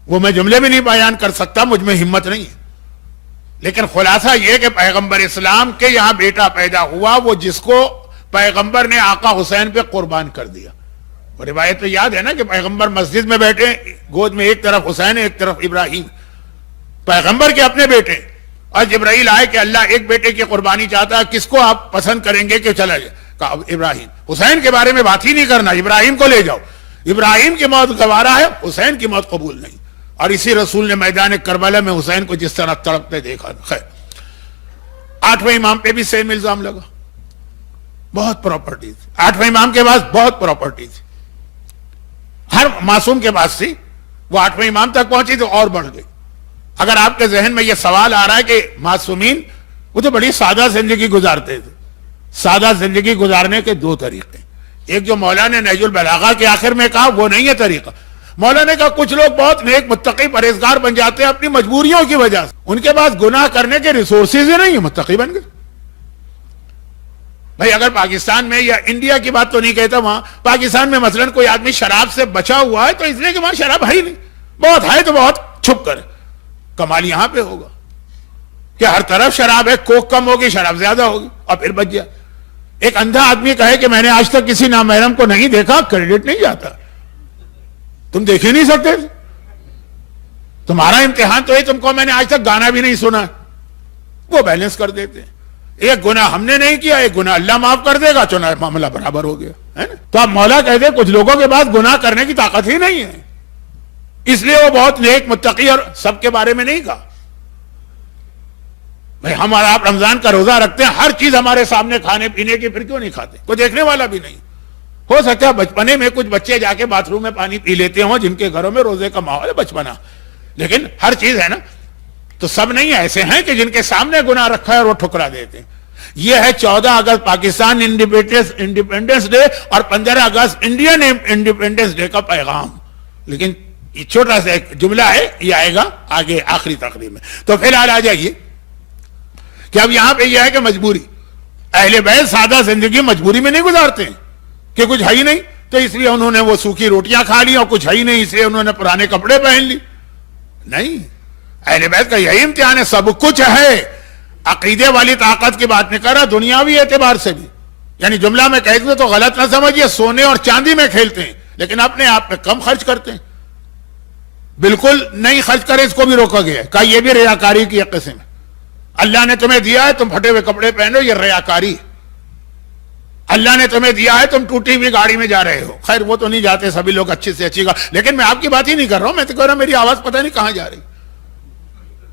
وہ میں جملے بھی نہیں بیان کر سکتا, مجھ میں ہمت نہیں ہے. لیکن خلاصہ یہ کہ پیغمبر اسلام کے یہاں بیٹا پیدا ہوا, وہ جس کو پیغمبر نے آقا حسین پہ قربان کر دیا. وہ روایت تو یاد ہے نا کہ پیغمبر مسجد میں بیٹھے, گود میں ایک طرف حسین ایک طرف ابراہیم, پیغمبر کے اپنے بیٹے. اور جبرائیل آئے کہ اللہ ایک بیٹے کی قربانی چاہتا ہے, کس کو آپ پسند کریں گے کہ چلا جائے؟ کہا ابراہیم. حسین کے بارے میں بات ہی نہیں کرنا, ابراہیم کو لے جاؤ. ابراہیم کی موت گوارا ہے, حسین کی موت قبول نہیں. اور اسی رسول نے میدان کربلا میں حسین کو جس طرح تڑپتے دیکھا. خیر, 8ویں امام پہ بھی سیم الزام لگا. بہت پراپرٹی تھی 8ویں امام کے پاس, بہت پراپرٹی تھی, ہر معصوم کے پاس تھی. وہ 8ویں امام تک پہنچی تو اور بڑھ گئی. اگر آپ کے ذہن میں یہ سوال آ رہا ہے کہ معصومین وہ تو بڑی سادہ زندگی گزارتے تھے, سادہ زندگی گزارنے کے 2 طریقے. ایک جو مولانا نے نہج البلاغہ کے آخر میں کہا وہ نہیں ہے طریقہ. مولانا نے کہا کچھ لوگ بہت نیک متقی پرہیزگار بن جاتے ہیں اپنی مجبوریوں کی وجہ سے, ان کے پاس گناہ کرنے کے ریسورسز ہی نہیں ہیں, متقی بن گئے. بھائی اگر پاکستان میں, یا انڈیا کی بات تو نہیں کہتا, وہاں پاکستان میں مثلا کوئی آدمی شراب سے بچا ہوا ہے تو اس لیے کہ وہاں شراب ہے ہی نہیں, بہت ہے تو بہت چھپ کر. کمال یہاں پہ ہوگا کہ ہر طرف شراب ہے, کوک کم ہوگی شراب زیادہ ہوگی, اور پھر بچ گیا. ایک اندھا آدمی کہے کہ میں نے آج تک کسی نامحرم کو نہیں دیکھا, کریڈٹ نہیں جاتا. تم دیکھ ہی نہیں سکتے, تمہارا امتحان تو ہے, تم کو میں نے آج تک گانا بھی نہیں سنا. وہ بیلنس کر دیتے ہیں, ایک گناہ ہم نے نہیں کیا, ایک گناہ اللہ معاف کر دے گا, چنانچہ معاملہ برابر ہو گیا ہے نا. تو اب مولا کہتے کچھ لوگوں کے پاس گناہ کرنے کی طاقت ہی نہیں ہے, اس لیے وہ بہت نیک متقی, اور سب کے بارے میں نہیں کہا. بھائی ہم اور آپ رمضان کا روزہ رکھتے ہیں, ہر چیز ہمارے سامنے کھانے پینے کی, پھر کیوں نہیں کھاتے؟ کوئی دیکھنے والا بھی نہیں. ہو سکتا ہے بچپنے میں کچھ بچے جا کے باتھ روم میں پانی پی لیتے ہوں جن کے گھروں میں روزے کا ماحول ہے, بچپنا, لیکن ہر چیز ہے نا. تو سب نہیں ایسے ہیں کہ جن کے سامنے گناہ رکھا ہے اور وہ ٹھکرا دیتے ہیں. یہ ہے 14 اگست پاکستان انڈیپینڈنس ڈے اور 15 اگست انڈین انڈیپینڈنس ڈے کا پیغام. لیکن یہ چھوٹا سا ایک جملہ ہے, یہ آئے گا آگے آخری تقریر میں. تو فی الحال آ جائیے کہ اب یہاں پہ یہ ہے کہ مجبوری, اہل بیت سادہ زندگی مجبوری میں نہیں گزارتے ہیں کہ کچھ ہے ہی نہیں تو اس لیے انہوں نے وہ سوکھی روٹیاں کھا لی, اور کچھ ہے ہی نہیں اس لیے انہوں نے پرانے کپڑے پہن لی. نہیں, اہل بیت کا یہی امتحان ہے, سب کچھ ہے. عقیدے والی طاقت کی بات نہیں کر رہا, دنیاوی اعتبار سے بھی یعنی جملہ میں کہہ دوں تو غلط نہ سمجھیے، سونے اور چاندی میں کھیلتے ہیں لیکن اپنے آپ پہ کم خرچ کرتے ہیں. بالکل نہیں خرچ کرے اس کو بھی روکا گیا ہے، کہا یہ بھی ریاکاری کی ایک قسم ہے. اللہ نے تمہیں دیا ہے تم پھٹے ہوئے کپڑے پہنو، یہ ریاکاری. اللہ نے تمہیں دیا ہے تم ٹوٹی ہوئی گاڑی میں جا رہے ہو. خیر وہ تو نہیں جاتے سبھی لوگ اچھی سے اچھی لیکن میں آپ کی بات ہی نہیں کر رہا ہوں. میں تو کہہ رہا ہوں میری آواز پتہ نہیں کہاں جا رہی.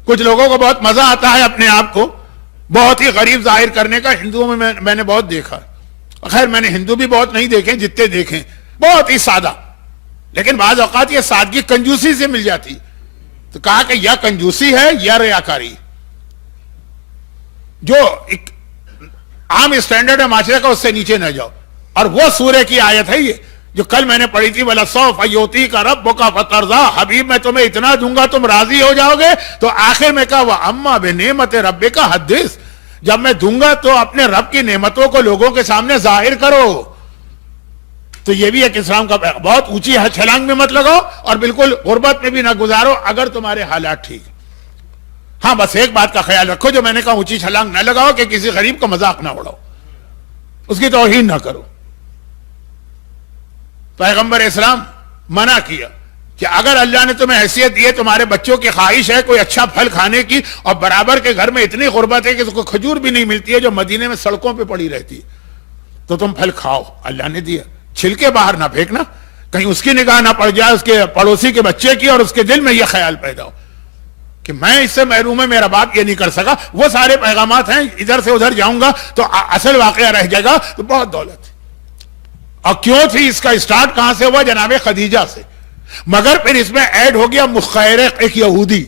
کچھ لوگوں کو بہت مزہ آتا ہے اپنے آپ کو بہت ہی غریب ظاہر کرنے کا. ہندوؤں میں نے بہت دیکھا. خیر میں نے ہندو بھی بہت نہیں دیکھے، جتنے دیکھیں بہت ہی سادہ، لیکن بعض اوقات یہ سادگی کنجوسی سے مل جاتی. تو کہا کہ یا کنجوسی ہے یا ریاکاری. جو ایک عام اسٹینڈرڈ ہے معاشرے کا اس سے نیچے نہ جاؤ. اور وہ سورہ کی آیت ہے یہ جو کل میں نے پڑھی تھی، وَلَسَوْفَ يُعْطِيكَ رَبُّكَ فَتَرْضَىٰ، حبیب میں تمہیں اتنا دوں گا تم راضی ہو جاؤ گے. تو آخر میں کہا وَأَمَّا بِنِعْمَتِ رَبِّكَ حَدِّثْ، جب میں دوں گا تو اپنے رب کی نعمتوں کو لوگوں کے سامنے ظاہر کرو. تو یہ بھی ایک اسلام کا بہت اونچی چھلانگ میں مت لگاؤ اور بالکل غربت میں بھی نہ گزارو اگر تمہارے حالات ٹھیک. ہاں بس ایک بات کا خیال رکھو، جو میں نے کہا اونچی چھلانگ نہ لگاؤ کہ کسی غریب کا مذاق نہ اڑاؤ، اس کی توہین نہ کرو. پیغمبر اسلام منع کیا کہ اگر اللہ نے تمہیں حیثیت دی ہے، تمہارے بچوں کی خواہش ہے کوئی اچھا پھل کھانے کی، اور برابر کے گھر میں اتنی غربت ہے کہ اس کو کھجور بھی نہیں ملتی ہے جو مدینے میں سڑکوں پہ پڑی رہتی ہے، تو تم پھل کھاؤ. اللہ نے دیا، چھلکے باہر نہ پھینکنا، کہیں اس کی نگاہ نہ پڑ جائے اس کے پڑوسی کے بچے کی اور اس کے دل میں یہ خیال پیدا ہو کہ میں اس سے محروم ہے، میرا باپ یہ نہیں کر سکا. وہ سارے پیغامات ہیں، ادھر سے ادھر جاؤں گا تو اصل واقعہ رہ جائے گا. تو بہت دولت ہے. اور کیوں تھی اس کا اسٹارٹ کہاں سے ہوا؟ جناب خدیجہ سے. مگر پھر اس میں ایڈ ہو گیا مخیرق، ایک یہودی،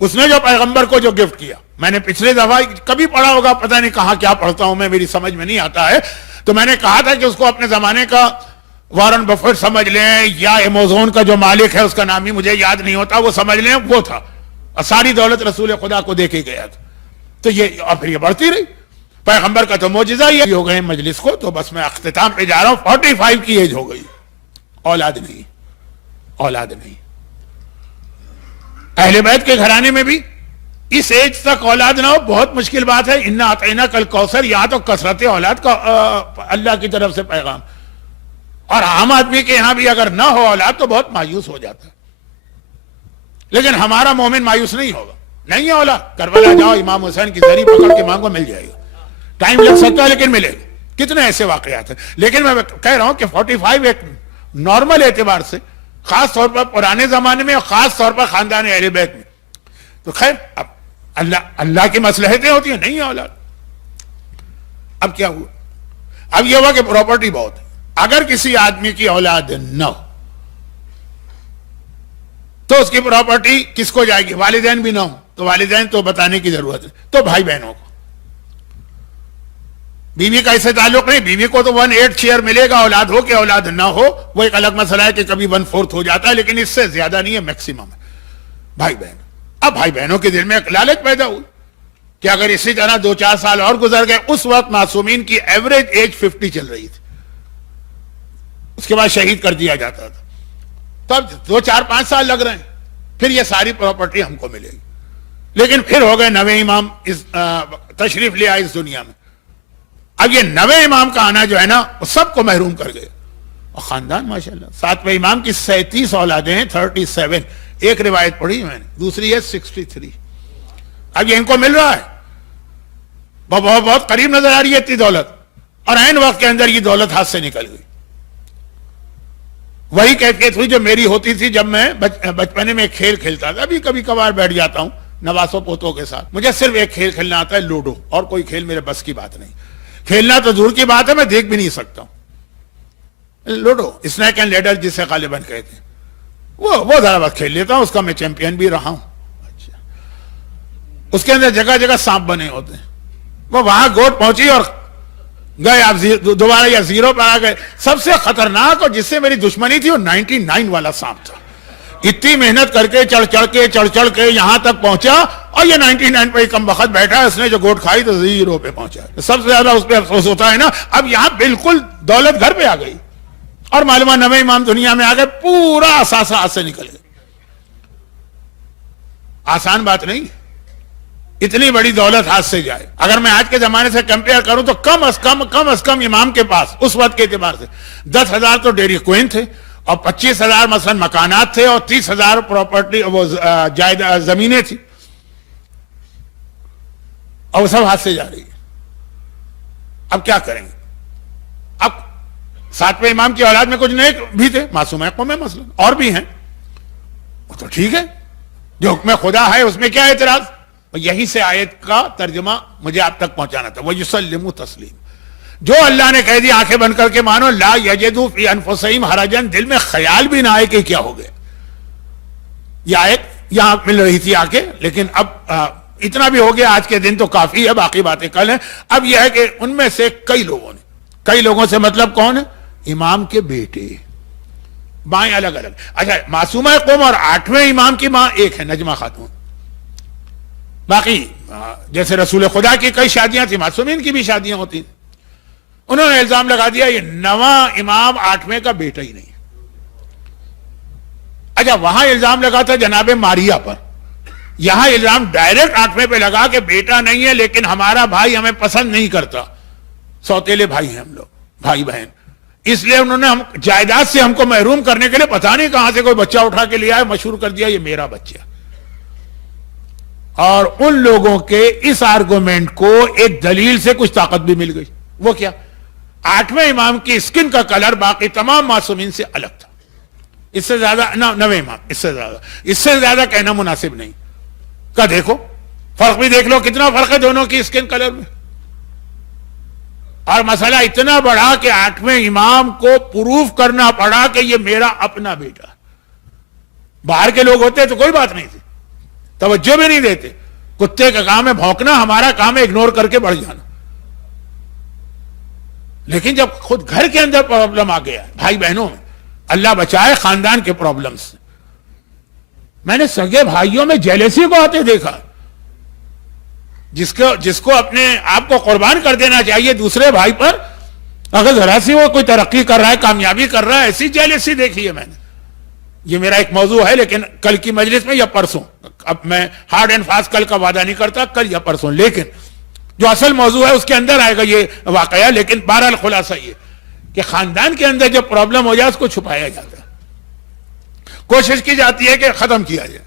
اس نے جو پیغمبر کو جو گفٹ کیا. میں نے پچھلے دفعہ کبھی پڑھا ہوگا، پتہ نہیں کہاں کیا پڑھتا ہوں میں، میری سمجھ میں نہیں آتا ہے. تو میں نے کہا تھا کہ اس کو اپنے زمانے کا وارن بفٹ سمجھ لیں یا ایمیزون کا جو مالک ہے اس کا نام ہی مجھے یاد نہیں ہوتا، وہ سمجھ لیں وہ تھا. اور ساری دولت رسول خدا کو دے کے گیا تھا. تو یہ اور پھر یہ بڑھتی رہی. پیغمبر کا تو معجزہ یہ ہو گئے مجلس کو. تو بس میں اختتام پہ جا رہا ہوں. 45 کی ایج ہو گئی، اولاد نہیں، اولاد نہیں. اہل بیت کے گھرانے میں بھی اس ایج تک اولاد نہ ہو بہت مشکل بات ہے. انا اعطیناک الکوثر، یہاں تو کثرت اولاد کا اللہ کی طرف سے پیغام. اور عام آدمی کے یہاں بھی اگر نہ ہو اولاد تو بہت مایوس ہو جاتا ہے. لیکن ہمارا مومن مایوس نہیں ہوگا. نہیں ہے اولاد، کربلا جاؤ، امام حسین کی زری پکڑ کے مانگو، مل جائے گا. ٹائم لگ سکتا ہے لیکن ملے گا. کتنے ایسے واقعات ہیں. لیکن میں کہہ رہا ہوں کہ 45 ایک نارمل اعتبار سے، خاص طور پر پرانے زمانے میں اور خاص طور پر خاندان اہل بیت میں. تو خیر اب اللہ کی مصلحتیں ہوتی ہیں. نہیں ہے اولاد. اب کیا ہوا؟ اب یہ ہوا کہ پراپرٹی بہت ہے. اگر کسی آدمی کی اولاد نہ ہو تو اس کی پراپرٹی کس کو جائے گی؟ والدین بھی نہ ہو تو والدین تو بتانے کی ضرورت ہے، تو بھائی بہنوں کو. بیوی کا اس سے تعلق نہیں. بیوی کو تو 1/8 شیئر ملے گا، اولاد ہو کہ اولاد نہ ہو وہ ایک الگ مسئلہ ہے کہ کبھی 1/4 ہو جاتا ہے، لیکن اس سے زیادہ نہیں ہے، میکسیمم ہے. بھائی بہن، اب بھائی بہنوں کے دل میں ایک لالچ پیدا ہوئی کہ اگر اسی طرح 2-4 سال اور گزر گئے. اس وقت معصومین کی ایوریج ایج 50 چل رہی تھی، اس کے بعد شہید کر دیا جاتا تھا. تو اب 2-4-5 سال لگ رہے ہیں، پھر یہ ساری پراپرٹی ہم کو ملے گی. لیکن پھر ہو گئے نوے امام تشریف لے آئے اس دنیا میں. اب یہ نوے امام کا آنا جو ہے نا وہ سب کو محروم کر گئے. اور خاندان ماشاءاللہ 7ویں امام کی 37 اولادیں ہیں، 37. ایک روایت پڑھی میں نے، دوسری ہے 63. اب یہ ان کو مل رہا ہے، بہت بہت قریب نظر آ رہی ہے اتنی دولت، اور عین وقت کے اندر یہ دولت ہاتھ سے نکل گئی. وہی کیفیت ہوئی جو میری ہوتی تھی جب میں بچپنے میں ایک کھیل کھیلتا تھا. ابھی کبھی کبھار بیٹھ جاتا ہوں نواسوں پوتوں کے ساتھ. مجھے صرف ایک کھیل کھیلنا آتا ہے، لوڈو، اور کوئی کھیل میرے بس کی بات نہیں. کھیلنا تو دور کی بات ہے، میں دیکھ بھی نہیں سکتا ہوں. لوڈو، اسنیک اینڈ لیڈر جسے غالباً کہتے ہیں، وہ ذرا بات کھیل لیتا ہوں. اس کا میں چیمپئن بھی رہا ہوں. اچھا، اس کے اندر جگہ جگہ سانپ بنے ہوتے ہیں. وہ وہاں گوٹ پہنچی اور گئے، آپ دوبارہ یا زیرو پر آ گئے. سب سے خطرناک اور جس سے میری دشمنی تھی وہ 99 والا سانپ تھا. اتنی محنت کر کے چڑھ کے یہاں تک پہنچا، اور یہ 99 پہ کم وقت بیٹھا. اس نے جو گوٹ کھائی تو زیرو پہ پہنچا. سب سے زیادہ اس پہ افسوس ہوتا ہے نا. اب یہاں بالکل دولت گھر پہ آ گئی اور معلومات نوے امام دنیا میں آ گئے، پورا اثاثہ ہاتھ سے نکل گیا. آسان بات نہیں. اتنی بڑی دولت ہاتھ سے جائے. اگر میں آج کے زمانے سے کمپیئر کروں تو کم از کم امام کے پاس اس وقت کے اعتبار سے 10,000 تو ڈیری کوئن تھے اور 25,000 مثلا مکانات تھے اور 30,000 پراپرٹی وہ زمینیں تھی, اور وہ سب ہاتھ سے جا رہی ہے. اب کیا کریں گے؟ اب ساتویں امام کی اولاد میں کچھ نیک بھی تھے, معصوم قوم ہے مثلا, اور بھی ہیں, وہ تو ٹھیک ہے, جو حکم خدا ہے اس میں کیا اعتراض. یہی سے آیت کا ترجمہ مجھے آپ تک پہنچانا تھا. وَيُسَلِّمُ تسلیم, جو اللہ نے کہہ دیا آنکھیں بند کر کے مانو. لا یجدوا فی انفسہم حرجا, دل میں خیال بھی نہ آئے کہ کیا ہو گیا. یہ آیت یہاں مل رہی تھی آ کے, لیکن اب اتنا بھی ہو گیا, آج کے دن تو کافی ہے, باقی باتیں کل ہیں. اب یہ ہے کہ ان میں سے کئی لوگوں سے مطلب کون ہے؟ امام کے بیٹے, مائیں الگ الگ. اچھا, معصومہ قوم اور 8ویں امام کی ماں ایک ہے, نجمہ خاتون. باقی جیسے رسول خدا کی کئی شادیاں تھیں, معصومین کی بھی شادیاں ہوتی تھیں. انہوں نے الزام لگا دیا یہ 9واں امام 8ویں کا بیٹا ہی نہیں. اچھا, وہاں الزام لگا تھا جناب ماریا پر, یہاں الزام ڈائریکٹ 8ویں پہ لگا کہ بیٹا نہیں ہے لیکن ہمارا بھائی ہمیں پسند نہیں کرتا. سوتیلے بھائی ہیں ہم لوگ, بھائی بہن, اس لیے انہوں نے ہم جائیداد سے ہم کو محروم کرنے کے لیے پتہ نہیں کہاں سے کوئی بچہ اٹھا کے لیا ہے, مشہور کر دیا یہ میرا بچہ. اور ان لوگوں کے اس آرگومنٹ کو ایک دلیل سے کچھ طاقت بھی مل گئی. وہ کیا؟ 8ویں امام کی اسکن کا کلر باقی تمام معصومین سے الگ تھا. اس سے زیادہ 9ویں امام, اس سے زیادہ کہنا مناسب نہیں. کا دیکھو فرق بھی دیکھ لو, کتنا فرق ہے دونوں کی اسکن کلر میں. اور مسئلہ اتنا بڑا کہ 8ویں امام کو پروف کرنا پڑا کہ یہ میرا اپنا بیٹا. باہر کے لوگ ہوتے تو کوئی بات نہیں تھی, توجہ بھی نہیں دیتے. کتے کا کام ہے بھونکنا, ہمارا کام ہے اگنور کر کے بڑھ جانا. لیکن جب خود گھر کے اندر پرابلم آ گیا, بھائی بہنوں میں, اللہ بچائے خاندان کے پرابلمز. میں نے سگے بھائیوں میں جیلسی کو آتے دیکھا, جس کو اپنے آپ کو قربان کر دینا چاہیے دوسرے بھائی پر, اگر ذرا سی وہ کوئی ترقی کر رہا ہے, کامیابی کر رہا ہے, ایسی جیلسی دیکھی ہے میں نے. یہ میرا ایک موضوع ہے, لیکن کل کی مجلس میں یا پرسوں, اب میں ہارڈ اینڈ فاسٹ کل کا وعدہ نہیں کرتا, کل یا پرسوں, لیکن جو اصل موضوع ہے اس کے اندر آئے گا یہ واقعہ. لیکن بہرحال خلاصہ یہ کہ خاندان کے اندر جب پرابلم ہو جائے اس کو چھپایا جاتا ہے, کوشش کی جاتی ہے کہ ختم کیا جائے.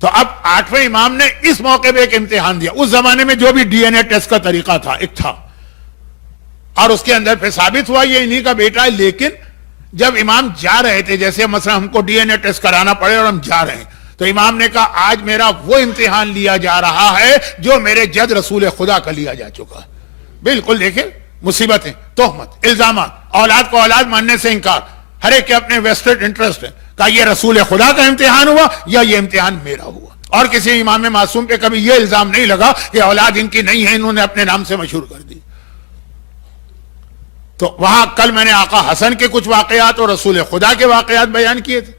تو اب 8ویں امام نے اس موقع پہ ایک امتحان دیا. اس زمانے میں جو بھی ڈی این اے ٹیسٹ کا طریقہ تھا ایک تھا, اور اس کے اندر پھر ثابت ہوا یہ انہی کا بیٹا ہے. لیکن جب امام جا رہے تھے, جیسے مثلا ہم کو ڈی این اے ٹیسٹ کرانا پڑے اور ہم جا رہے ہیں, تو امام نے کہا آج میرا وہ امتحان لیا جا رہا ہے جو میرے جد رسول خدا کا لیا جا چکا ہے. بالکل دیکھیں, مصیبتیں, تہمت, الزامات, اولاد کو اولاد ماننے سے انکار, ہر ایک کے اپنے ویسٹڈ انٹرسٹ ہے. کہا یہ رسول خدا کا امتحان ہوا یا یہ امتحان میرا ہوا. اور کسی امام معصوم پہ کبھی یہ الزام نہیں لگا کہ اولاد ان کی نہیں ہے, انہوں نے اپنے نام سے مشہور کر دی. تو وہاں کل میں نے آقا حسن کے کچھ واقعات اور رسول خدا کے واقعات بیان کیے تھے.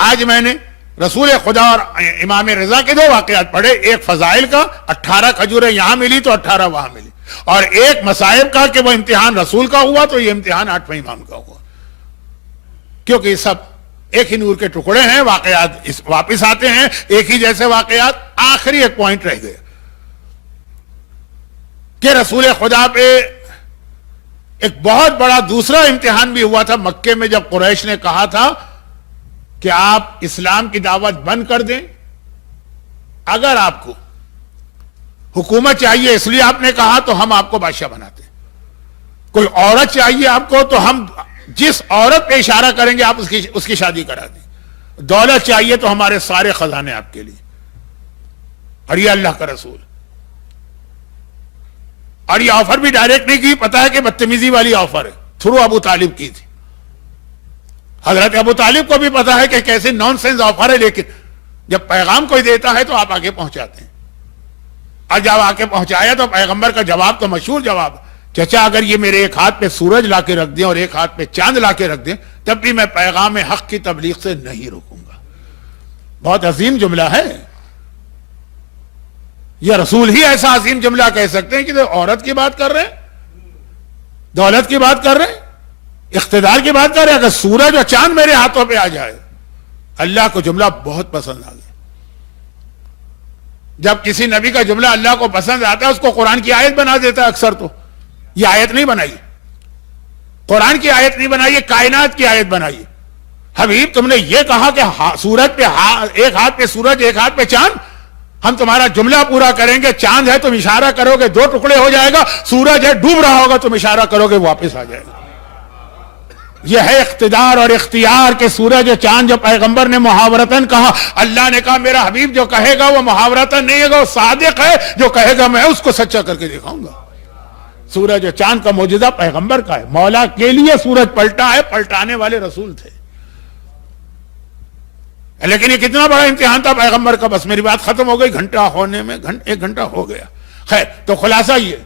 آج میں نے رسول خدا اور امام رضا کے 2 واقعات پڑھے. ایک فضائل کا, 18 کھجوریں یہاں ملی تو 18 وہاں ملی, اور ایک مصائب کا کہ وہ امتحان رسول کا ہوا تو یہ امتحان 8ویں امام کا ہوا. کیونکہ یہ سب ایک ہی نور کے ٹکڑے ہیں, واقعات واپس آتے ہیں, ایک ہی جیسے واقعات. آخری ایک پوائنٹ رہ گیا کہ رسول خدا پہ ایک بہت بڑا دوسرا امتحان بھی ہوا تھا مکے میں, جب قریش نے کہا تھا کہ آپ اسلام کی دعوت بند کر دیں, اگر آپ کو حکومت چاہیے اس لیے آپ نے کہا تو ہم آپ کو بادشاہ بناتے. کوئی عورت چاہیے آپ کو تو ہم جس عورت پہ اشارہ کریں گے آپ اس کی شادی کرا دیں. دولت چاہیے تو ہمارے سارے خزانے آپ کے لیے. اور یہ اللہ کا رسول, اور یہ آفر بھی ڈائریکٹ نہیں کی, پتا ہے کہ بدتمیزی والی آفر ہے, تھرو ابو طالب کی تھی. حضرت ابو طالب کو بھی پتا ہے کہ کیسے نان سینس آفر ہے, لیکن جب پیغام کوئی دیتا ہے تو آپ آگے پہنچاتے ہیں. اور جب آگے پہنچایا تو پیغمبر کا جواب تو مشہور جواب, چچا اگر یہ میرے ایک ہاتھ پہ سورج لا کے رکھ دیں اور ایک ہاتھ پہ چاند لا کے رکھ دیں تب بھی میں پیغام حق کی تبلیغ سے نہیں رکوں گا. بہت عظیم جملہ ہے یہ, رسول ہی ایسا عظیم جملہ کہہ سکتے ہیں کہ عورت کی بات کر رہے ہیں, دولت کی بات کر رہے ہیں, اقتدار کی بات کر رہے ہیں. اگر سورج اور چاند میرے ہاتھوں پہ آ جائے, اللہ کو جملہ بہت پسند آ گیا. جب کسی نبی کا جملہ اللہ کو پسند آتا ہے اس کو قرآن کی آیت بنا دیتا ہے اکثر. تو یہ آیت نہیں بنائی, قرآن کی آیت نہیں بنائی, کائنات کی آیت بنائی. حبیب تم نے یہ کہا کہ سورج پہ ایک ہاتھ پہ سورج ایک ہاتھ پہ چاند, ہم تمہارا جملہ پورا کریں گے. چاند ہے تم اشارہ کرو گے 2 ٹکڑے ہو جائے گا, سورج ہے ڈوب رہا ہوگا تم اشارہ کرو گے واپس آ جائے گا. یہ ہے اقتدار اور اختیار کہ سورج و چاند جو پیغمبر نے محاورتاً کہا, اللہ نے کہا میرا حبیب جو کہے گا وہ محاورتاً نہیں ہے گا, وہ صادق ہے, جو کہے گا میں اس کو سچا کر کے دکھاؤں گا. سورج و چاند کا معجزہ پیغمبر کا ہے, مولا کے لیے سورج پلٹا ہے, پلٹانے والے رسول تھے. لیکن یہ کتنا بڑا امتحان تھا پیغمبر کا. بس میری بات ختم ہو گئی, گھنٹہ ہونے میں 1 گھنٹہ ہو گیا. خیر, تو خلاصہ یہ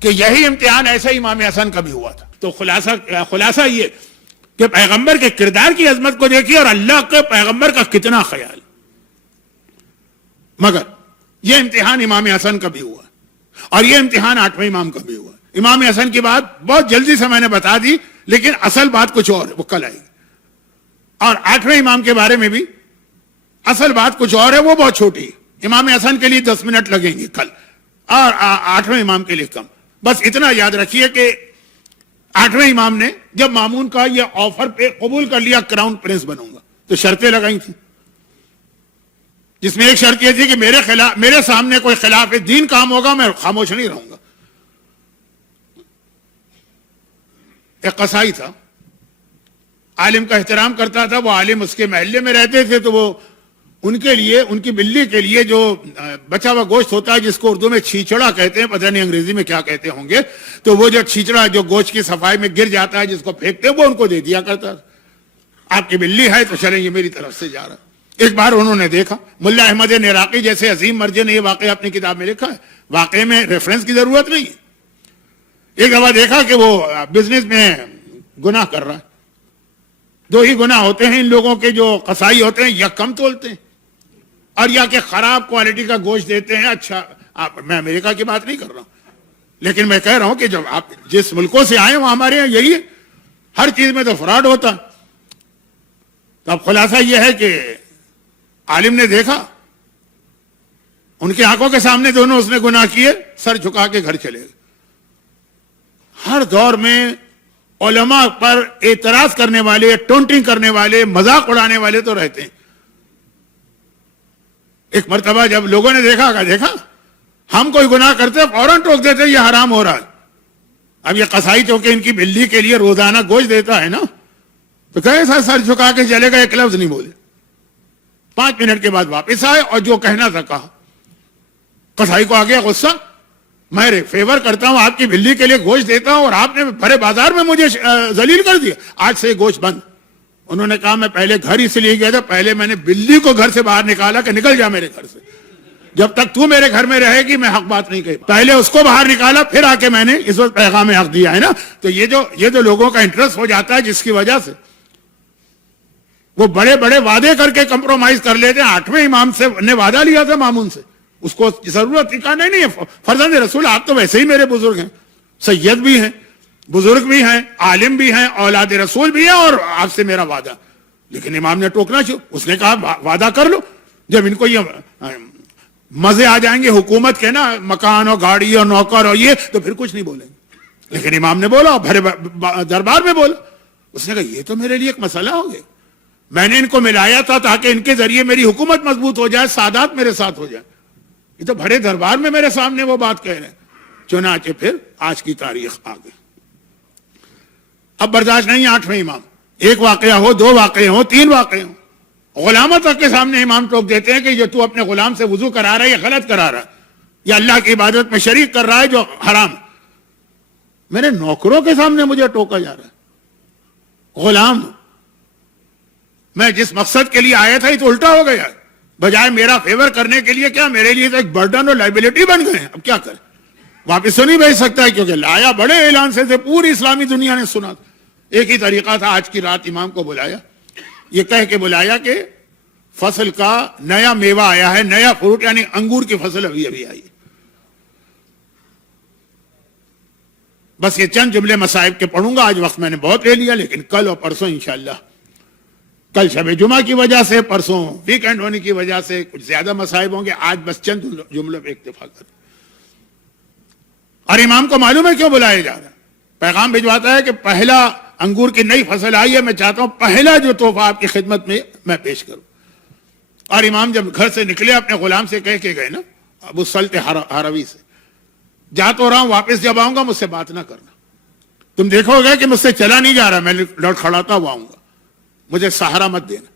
کہ یہی امتحان ایسا امام حسن کا بھی ہوا تھا. تو خلاصہ یہ کہ پیغمبر کے کردار کی عظمت کو دیکھیے اور اللہ کے پیغمبر کا کتنا خیال. مگر یہ امتحان امام حسن کا بھی ہوا اور یہ امتحان 8ویں امام کا بھی ہوا. امام حسن کی بات بہت جلدی سے میں نے بتا دی, لیکن اصل بات کچھ اور ہے, وہ کل آئے گی. اور 8ویں امام کے بارے میں بھی اصل بات کچھ اور ہے, وہ بہت چھوٹی ہے. امام حسن کے لیے 10 منٹ لگیں گے کل, اور 8ویں امام کے لیے کم. بس اتنا یاد رکھیے کہ 8ویں امام نے جب مامون کا یہ آفر پہ قبول کر لیا کراؤن پرنس بنوں گا, تو شرطیں لگائی تھیں, جس میں ایک شرط یہ تھی کہ میرے سامنے کوئی خلاف دین کام ہوگا میں خاموش نہیں رہوں گا. ایک قصائی تھا, عالم کا احترام کرتا تھا. وہ عالم اس کے محلے میں رہتے تھے, تو وہ ان کے لیے, ان کی بلی کے لیے جو بچا ہوا گوشت ہوتا ہے جس کو اردو میں چھیچڑا کہتے ہیں, پتہ نہیں انگریزی میں کیا کہتے ہوں گے, تو وہ جو چھیچڑا جو گوشت کی صفائی میں گر جاتا ہے جس کو پھینکتے ہیں, وہ ان کو دے دیا کرتا. آپ کی بلی ہے تو چلیں یہ میری طرف سے جا رہا. ایک بار انہوں نے دیکھا, ملا احمد عراقی جیسے عظیم مرجع نے یہ واقعہ اپنی کتاب میں لکھا ہے, واقعے میں ریفرنس کی ضرورت نہیں. ایک دفعہ دیکھا کہ وہ بزنس میں گناہ کر رہا ہے. 2 ہی گناہ ہوتے ہیں ان لوگوں کے جو قصائی ہوتے ہیں, یا کم تولتے ہیں اور یا کہ خراب کوالٹی کا گوشت دیتے ہیں. اچھا, میں امریکہ کی بات نہیں کر رہا ہوں, لیکن میں کہہ رہا ہوں کہ جب آپ جس ملکوں سے آئے وہ ہمارے یہاں یہی ہے, ہر چیز میں تو فراڈ ہوتا. تو اب خلاصہ یہ ہے کہ عالم نے دیکھا, ان کی آنکھوں کے سامنے دونوں اس نے گناہ کیے, سر جھکا کے گھر چلے گئے. ہر دور میں علماء پر اعتراض کرنے والے, ٹونٹنگ کرنے والے, مذاق اڑانے والے تو رہتے ہیں. ایک مرتبہ جب لوگوں نے دیکھا ہم کوئی گناہ کرتے فوراً ٹوک دیتے یہ حرام ہو رہا ہے. اب یہ قصائی چونکہ ان کی بلی کے لیے روزانہ گوشت دیتا ہے نا, تو کہے سر جھکا کے چلے گا, ایک لفظ نہیں بولے. 5 منٹ کے بعد واپس آئے اور جو کہنا تھا کہا. قصائی کو آ گیا غصہ, میں فیور کرتا ہوں, آپ کی بلی کے لیے گوشت دیتا ہوں اور آپ نے بھرے بازار میں مجھے ذلیل کر دیا, آج سے گوشت بند. انہوں نے کہا میں پہلے گھر اس لیے گیا تھا, پہلے میں نے بلی کو گھر سے باہر نکالا کہ نکل جا میرے گھر سے, جب تک تو میرے گھر میں رہے گی میں حق بات نہیں کہی. پہلے اس کو باہر نکالا, پھر آ کے میں نے اس وقت پیغام حق دیا ہے نا. تو یہ جو لوگوں کا انٹرسٹ ہو جاتا ہے جس کی وجہ سے وہ بڑے بڑے وعدے کر کے کمپرومائز کر لیتے ہیں. 8ویں امام سے نے وعدہ لیا تھا مامون سے, اس کو ضرورت تھی, کہا نہیں فرزند رسول آپ تو ویسے ہی میرے بزرگ ہیں, سید بھی ہیں, بزرگ بھی ہیں, عالم بھی ہیں, اولاد رسول بھی ہیں, اور آپ سے میرا وعدہ. لیکن امام نے ٹوکنا چھو, اس نے کہا وعدہ کر لو, جب ان کو یہ مزے آ جائیں گے حکومت کے نا, مکان اور گاڑی اور نوکر اور یہ, تو پھر کچھ نہیں بولیں گے. لیکن امام نے بولا, بھرے دربار میں بولا. اس نے کہا یہ تو میرے لیے ایک مسئلہ ہو گیا, میں نے ان کو ملایا تھا تاکہ ان کے ذریعے میری حکومت مضبوط ہو جائے, سادات میرے ساتھ ہو جائے. یہ تو بڑے دربار میں میرے سامنے وہ بات کہہ رہے ہیں. چنانچہ پھر آج کی تاریخ آ گئی. اب برداشت نہیں 8ویں امام, ایک واقعہ ہو, 2 واقعے ہوں, 3 واقعے ہوں, غلاموں تک کے سامنے امام ٹوک دیتے ہیں کہ جو تو اپنے غلام سے وضو کرا رہا ہے یہ غلط کرا رہا ہے, یا اللہ کی عبادت میں شریک کر رہا ہے جو حرام. میرے نوکروں کے سامنے مجھے ٹوکا جا رہا ہے. غلام میں جس مقصد کے لیے آیا تھا یہ تو الٹا ہو گیا, بجائے میرا فیور کرنے کے لیے کیا میرے لیے تو ایک برڈن اور لائبلٹی بن گئے. اب کیا کریں, واپس تو نہیں بھیج سکتا ہے, کیونکہ لایا بڑے اعلان سے تھے, پوری اسلامی دنیا نے سنا تھا. ایک ہی طریقہ تھا, آج کی رات امام کو بلایا, یہ کہہ کے بلایا کہ فصل کا نیا میوہ آیا ہے, نیا فروٹ, یعنی انگور کی فصل ابھی آئی. بس یہ چند جملے مصائب کے پڑھوں گا, آج وقت میں نے بہت لے لیا, لیکن کل اور پرسوں انشاءاللہ کل شب جمعہ کی وجہ سے، پرسوں ویکینڈ ہونے کی وجہ سے کچھ زیادہ مصائب ہوں گے، آج بس چند جملوں پہ اکتفا کر. اور امام کو معلوم ہے کیوں بلایا جا رہا ہے. پیغام بھجواتا ہے کہ پہلا انگور کی نئی فصل آئی ہے، میں چاہتا ہوں پہلا جو تحفہ آپ کی خدمت میں پیش کروں. اور امام جب گھر سے نکلے اپنے غلام سے کہہ کے گئے نا، ابو سلط ہروی سے، جا تو رہا ہوں، واپس جب آؤں گا مجھ سے بات نہ کرنا. تم دیکھو گے کہ مجھ سے چلا نہیں جا رہا، میں لڑکھڑاتا ہوا آؤں گا، مجھے سہارا مت دینا.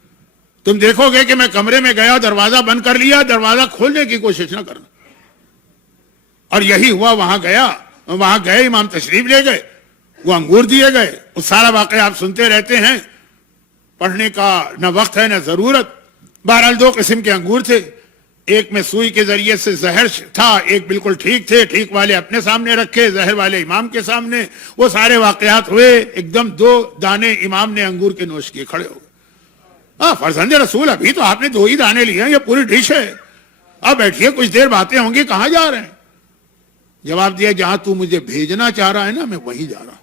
تم دیکھو گے کہ میں کمرے میں گیا، دروازہ بند کر لیا، دروازہ کھولنے کی کوشش نہ کرنا. اور یہی ہوا. وہاں گئے امام تشریف لے گئے، وہ انگور دیے گئے. وہ سارا واقعہ آپ سنتے رہتے ہیں، پڑھنے کا نہ وقت ہے نہ ضرورت. بہرحال 2 قسم کے انگور تھے، ایک میں سوئی کے ذریعے سے زہر تھا، ایک بالکل ٹھیک تھے. ٹھیک والے اپنے سامنے رکھے، زہر والے امام کے سامنے. وہ سارے واقعات ہوئے. ایک دم 2 دانے امام نے انگور کے نوش کیے، کھڑے ہو گئے. فرزند رسول، ابھی تو آپ نے 2 ہی دانے لیے ہیں، یہ پوری ڈش ہے. اب بیٹھیے، کچھ دیر باتیں ہوں گی. کہاں جا رہے ہیں؟ جواب دیا، جہاں تو مجھے بھیجنا چاہ رہا ہے نا، میں وہیں جا رہا ہوں.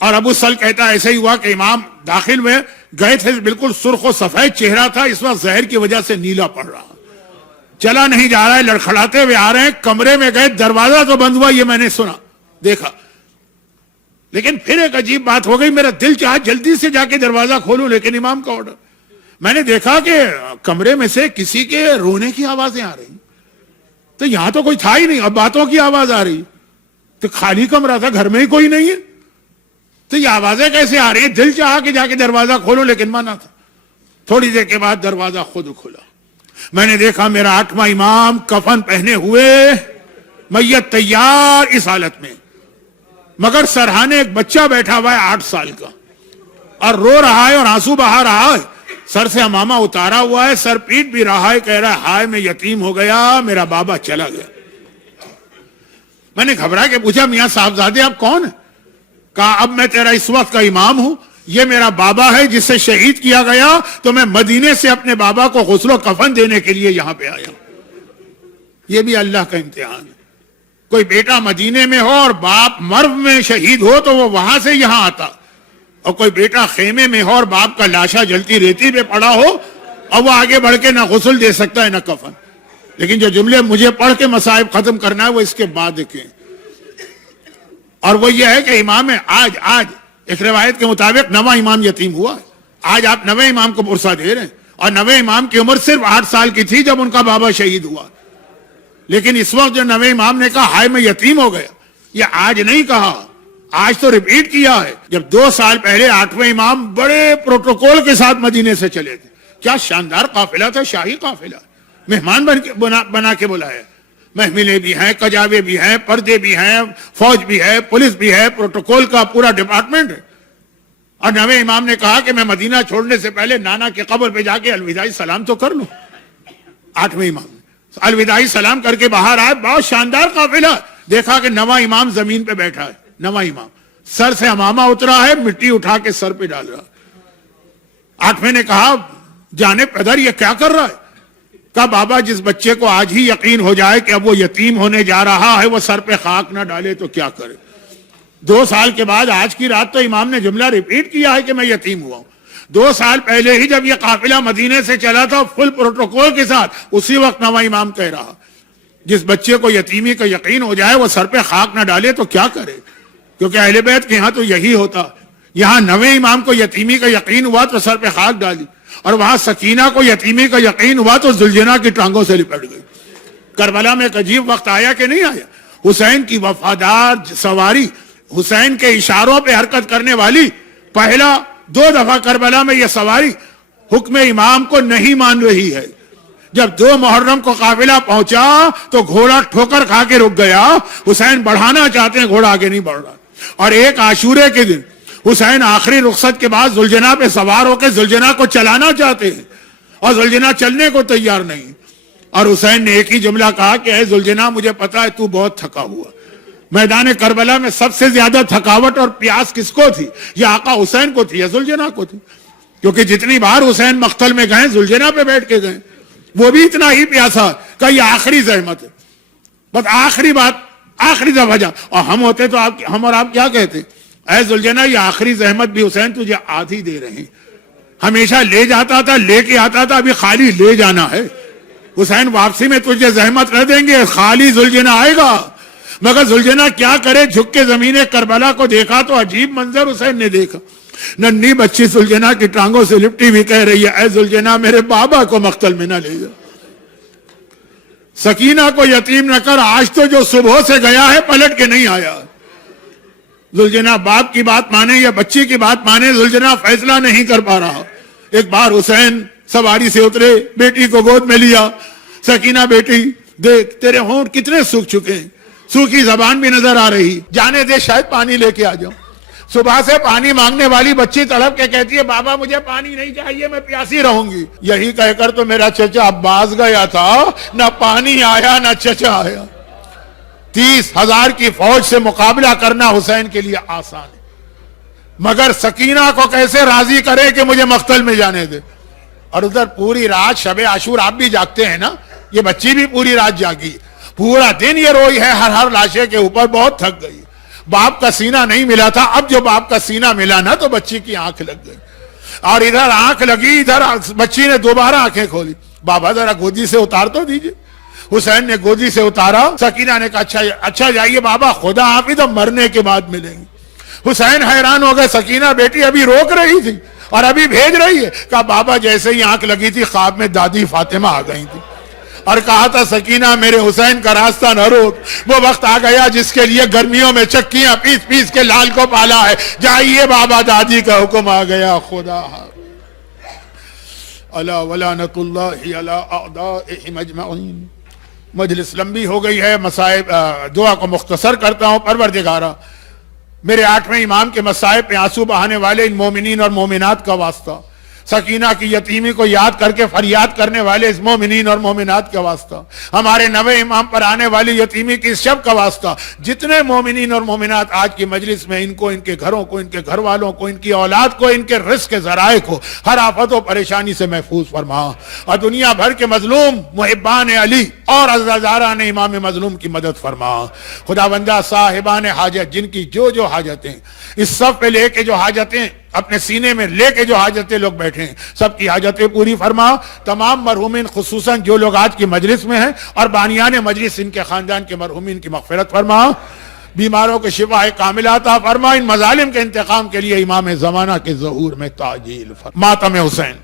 اور ابو سل کہتا ہے ایسا ہی ہوا کہ امام داخل میں گئے تھے، بالکل سرخ و سفید چہرہ تھا، اس وقت زہر کی وجہ سے نیلا پڑ رہا، چلا نہیں جا رہا ہے، لڑکھڑاتے ہوئے آ رہے ہیں. کمرے میں گئے، دروازہ تو بند ہوا، یہ میں نے سنا دیکھا. لیکن پھر ایک عجیب بات ہو گئی، میرا دل چاہا جلدی سے جا کے دروازہ کھولوں، لیکن امام کا آرڈر. میں نے دیکھا کہ کمرے میں سے کسی کے رونے کی آوازیں آ رہی. تو یہاں تو کوئی تھا ہی نہیں، اب باتوں کی آواز آ رہی. تو خالی کمرہ تھا، گھر میں ہی کوئی نہیں ہے، تو یہ آوازیں کیسے آ رہی ہیں؟ دل چاہا کہ جا کے دروازہ کھولو، لیکن منع تھا. تھوڑی دیر کے بعد دروازہ خود کھلا. میں نے دیکھا میرا 8واں امام کفن پہنے ہوئے، میت تیار اس حالت میں، مگر سرہانے ایک بچہ بیٹھا ہوا ہے 8 سال کا، اور رو رہا ہے اور آنسو بہا رہا ہے. سر سے امامہ اتارا ہوا ہے، سر پیٹ بھی رہا ہے، کہہ رہا ہے ہائے میں یتیم ہو گیا، میرا بابا چلا گیا. میں نے گھبرا کے پوچھا، میاں صاحبزادے آپ کون ہیں؟ کہا اب میں تیرا اس وقت کا امام ہوں، یہ میرا بابا ہے جسے شہید کیا گیا، تو میں مدینے سے اپنے بابا کو غسل و کفن دینے کے لیے یہاں پہ آیا. یہ بھی اللہ کا امتحان ہے. کوئی بیٹا مدینے میں ہو اور باپ مرو میں شہید ہو تو وہ وہاں سے یہاں آتا، اور کوئی بیٹا خیمے میں ہو اور باپ کا لاشا جلتی ریتی پہ پڑا ہو اور وہ آگے بڑھ کے نہ غسل دے سکتا ہے نہ کفن. لیکن جو جملے مجھے پڑھ کے مصائب ختم کرنا ہے وہ اس کے بعد کے، اور وہ یہ ہے کہ امام آج ایک روایت کے مطابق 9واں امام یتیم ہوا ہے. آج آپ 9ویں امام کو پرسہ دے رہے ہیں، اور 9ویں امام کی عمر صرف 8 سال کی تھی جب ان کا بابا شہید ہوا. لیکن اس وقت جو 9ویں امام نے کہا ہائے میں یتیم ہو گیا، یہ آج نہیں کہا، آج تو ریپیٹ کیا ہے. جب 2 سال پہلے 8ویں امام بڑے پروٹوکول کے ساتھ مدینے سے چلے تھے. کیا شاندار قافلہ تھا، شاہی قافلہ، مہمان بنا کے بلایا. محملیں بھی ہیں، کجاوے بھی ہیں، پردے بھی ہیں، فوج بھی ہے، پولیس بھی ہے، پروٹوکول کا پورا ڈپارٹمنٹ ہے. اور 9ویں امام نے کہا کہ میں مدینہ چھوڑنے سے پہلے نانا کے قبر پہ جا کے الوداعی سلام تو کر لوں. 8ویں امام الوداعی سلام کر کے باہر آئے. بہت شاندار قافلہ. دیکھا کہ 9واں امام زمین پہ بیٹھا ہے. 9واں امام سر سے امامہ اترا ہے، مٹی اٹھا کے سر پہ ڈال رہا. 8ویں نے کہا جانے پدر یہ کیا کر رہا ہے؟ کہا بابا جس بچے کو آج ہی یقین ہو جائے کہ اب وہ یتیم ہونے جا رہا ہے وہ سر پہ خاک نہ ڈالے تو کیا کرے. 2 سال کے بعد آج کی رات تو امام نے جملہ ریپیٹ کیا ہے کہ میں یتیم ہوا ہوں. 2 سال پہلے ہی جب یہ قافلہ مدینے سے چلا تھا فل پروٹوکول کے ساتھ، اسی وقت 9واں امام کہہ رہا جس بچے کو یتیمی کا یقین ہو جائے وہ سر پہ خاک نہ ڈالے تو کیا کرے. کیونکہ اہل بیت کے یہاں تو یہی ہوتا. یہاں 9ویں امام کو یتیمی کا یقین ہوا تو سر پہ خاک ڈالی، اور وہاں سکینہ کو یتیمی کا یقین ہوا تو زلجنہ کی ٹانگوں سے لپٹ گئی. کربلا میں ایک عجیب وقت آیا کہ نہیں آیا؟ حسین کی وفادار سواری، حسین کے اشاروں پہ حرکت کرنے والی، پہلا 2 دفعہ کربلا میں یہ سواری حکم امام کو نہیں مان رہی ہے. جب 2 محرم کو قافلہ پہنچا تو گھوڑا ٹھوکر کھا کے رک گیا. حسین بڑھانا چاہتے ہیں، گھوڑا آگے نہیں بڑھ رہا. اور ایک عاشورے کے دن حسین آخری رخصت کے بعد زلجنہ پہ سوار ہو کے زلجنہ کو چلانا چاہتے ہیں، اور زلجنہ چلنے کو تیار نہیں. اور حسین نے ایک ہی جملہ کہا کہ اے زلجنہ مجھے پتا ہے تو بہت تھکا ہوا. میدان کربلا میں سب سے زیادہ تھکاوٹ اور پیاس کس کو تھی؟ یہ آقا حسین کو تھی یا زلجنہ کو تھی؟ کیونکہ جتنی بار حسین مقتل میں گئے زلجنہ پہ بیٹھ کے گئے، وہ بھی اتنا ہی پیاسا کہ یہ آخری زحمت ہے، بس آخری بات، آخری دفعہ جا. اور ہم ہوتے تو ہم اور آپ کیا کہتے؟ اے زلجنہ یہ آخری زحمت بھی حسین تجھے آدھی دے رہے ہیں. ہمیشہ لے جاتا تھا، لے کے آتا تھا، ابھی خالی لے جانا ہے. حسین واپسی میں تجھے زحمت نہ دیں گے، خالی ذوالجناح آئے گا. مگر ذوالجناح کیا کرے، جھک کے زمین کربلا کو دیکھا تو عجیب منظر حسین نے دیکھا. ننھی بچی ذوالجناح کی ٹانگوں سے لپٹی ہوئی کہہ رہی ہے، اے ذوالجناح میرے بابا کو مقتل میں نہ لے جا. سکینہ کو یتیم نہ کر، آج تو جو صبح سے گیا ہے پلٹ کے نہیں آیا. ذوالجناح باپ کی بات مانے یا بچی کی بات مانے، ذوالجناح فیصلہ نہیں کر پا رہا. ایک بار حسین سواری سے اترے، بیٹی کو گود میں لیا. سکینہ بیٹی دیکھ تیرے ہونٹ کتنے سوکھ چکے ہیں، سوکھی زبان بھی نظر آ رہی، جانے دے شاید پانی لے کے آ جاؤں. صبح سے پانی مانگنے والی بچی تڑپ کے کہتی ہے بابا مجھے پانی نہیں چاہیے، میں پیاسی رہوں گی. یہی کہہ کر تو میرا چچا عباس گیا تھا، نہ پانی آیا نہ چچا آیا. 30,000 کی فوج سے مقابلہ کرنا حسین کے لیے آسان ہے، مگر سکینہ کو کیسے راضی کرے کہ مجھے مقتل میں جانے دے. اور ادھر پوری رات شب عاشور آپ بھی جاگتے ہیں نا، یہ بچی بھی پوری رات جاگی، پورا دن یہ روئی ہے ہر لاشے کے اوپر، بہت تھک گئی. باپ کا سینہ نہیں ملا تھا، اب جو باپ کا سینہ ملا نا تو بچی کی آنکھ لگ گئی. اور ادھر آنکھ لگی، ادھر بچی نے دوبارہ آنکھیں کھولی. بابا ذرا گودی سے اتار تو دیجئے. حسین نے گودی سے اتارا. سکینہ نے کہا اچھا جائیے بابا، خدا حافظ، اب مرنے کے بعد ملیں گے. حسین حیران ہو گئے، سکینہ بیٹی ابھی روک رہی تھی اور ابھی بھیج رہی ہے. کہا بابا جیسے ہی آنکھ لگی تھی خواب میں دادی فاطمہ آ گئی تھی اور کہا تھا سکینہ میرے حسین کا راستہ نہ روک، وہ وقت آ گیا جس کے لیے گرمیوں میں چکیاں پیس پیس کے لال کو پالا ہے. جائیے بابا، دادی کا حکم آ گیا. خدا الا ولعنۃ اللہ علی اعدائہم اجمعین. مجلس لمبی ہو گئی ہے، مصائب دعا کو مختصر کرتا ہوں. پروردگارا میرے 8ویں امام کے مصائب پہ آنسو بہانے والے ان مومنین اور مومنات کا واسطہ، سکینہ کی یتیمی کو یاد کر کے فریاد کرنے والے اس مومنین اور مومنات کا واسطہ، ہمارے 9ویں امام پر آنے والی یتیمی کی اس شب کا واسطہ، جتنے مومنین اور مومنات آج کی مجلس میں، ان کو، ان کے گھروں کو، ان کے گھر والوں کو، ان کی اولاد کو، ان کے رزق کے ذرائع کو ہر آفت و پریشانی سے محفوظ فرما. اور دنیا بھر کے مظلوم محبان علی اور عزاداران امام مظلوم کی مدد فرما. خداوندہ صاحبان حاجت جن کی جو حاجتیں اس صف پہ لے کے، جو حاجتیں اپنے سینے میں لے کے، جو حاجتیں لوگ بیٹھے ہیں، سب کی حاجتیں پوری فرما. تمام مرحومین خصوصاً جو لوگ آج کی مجلس میں ہیں اور بانیان مجلس، ان کے خاندان کے مرحومین کی مغفرت فرما. بیماروں کے شفا کاملہ عطا فرما. ان مظالم کے انتقام کے لیے امام زمانہ کے ظہور میں تعجیل فرما. ماتم حسین.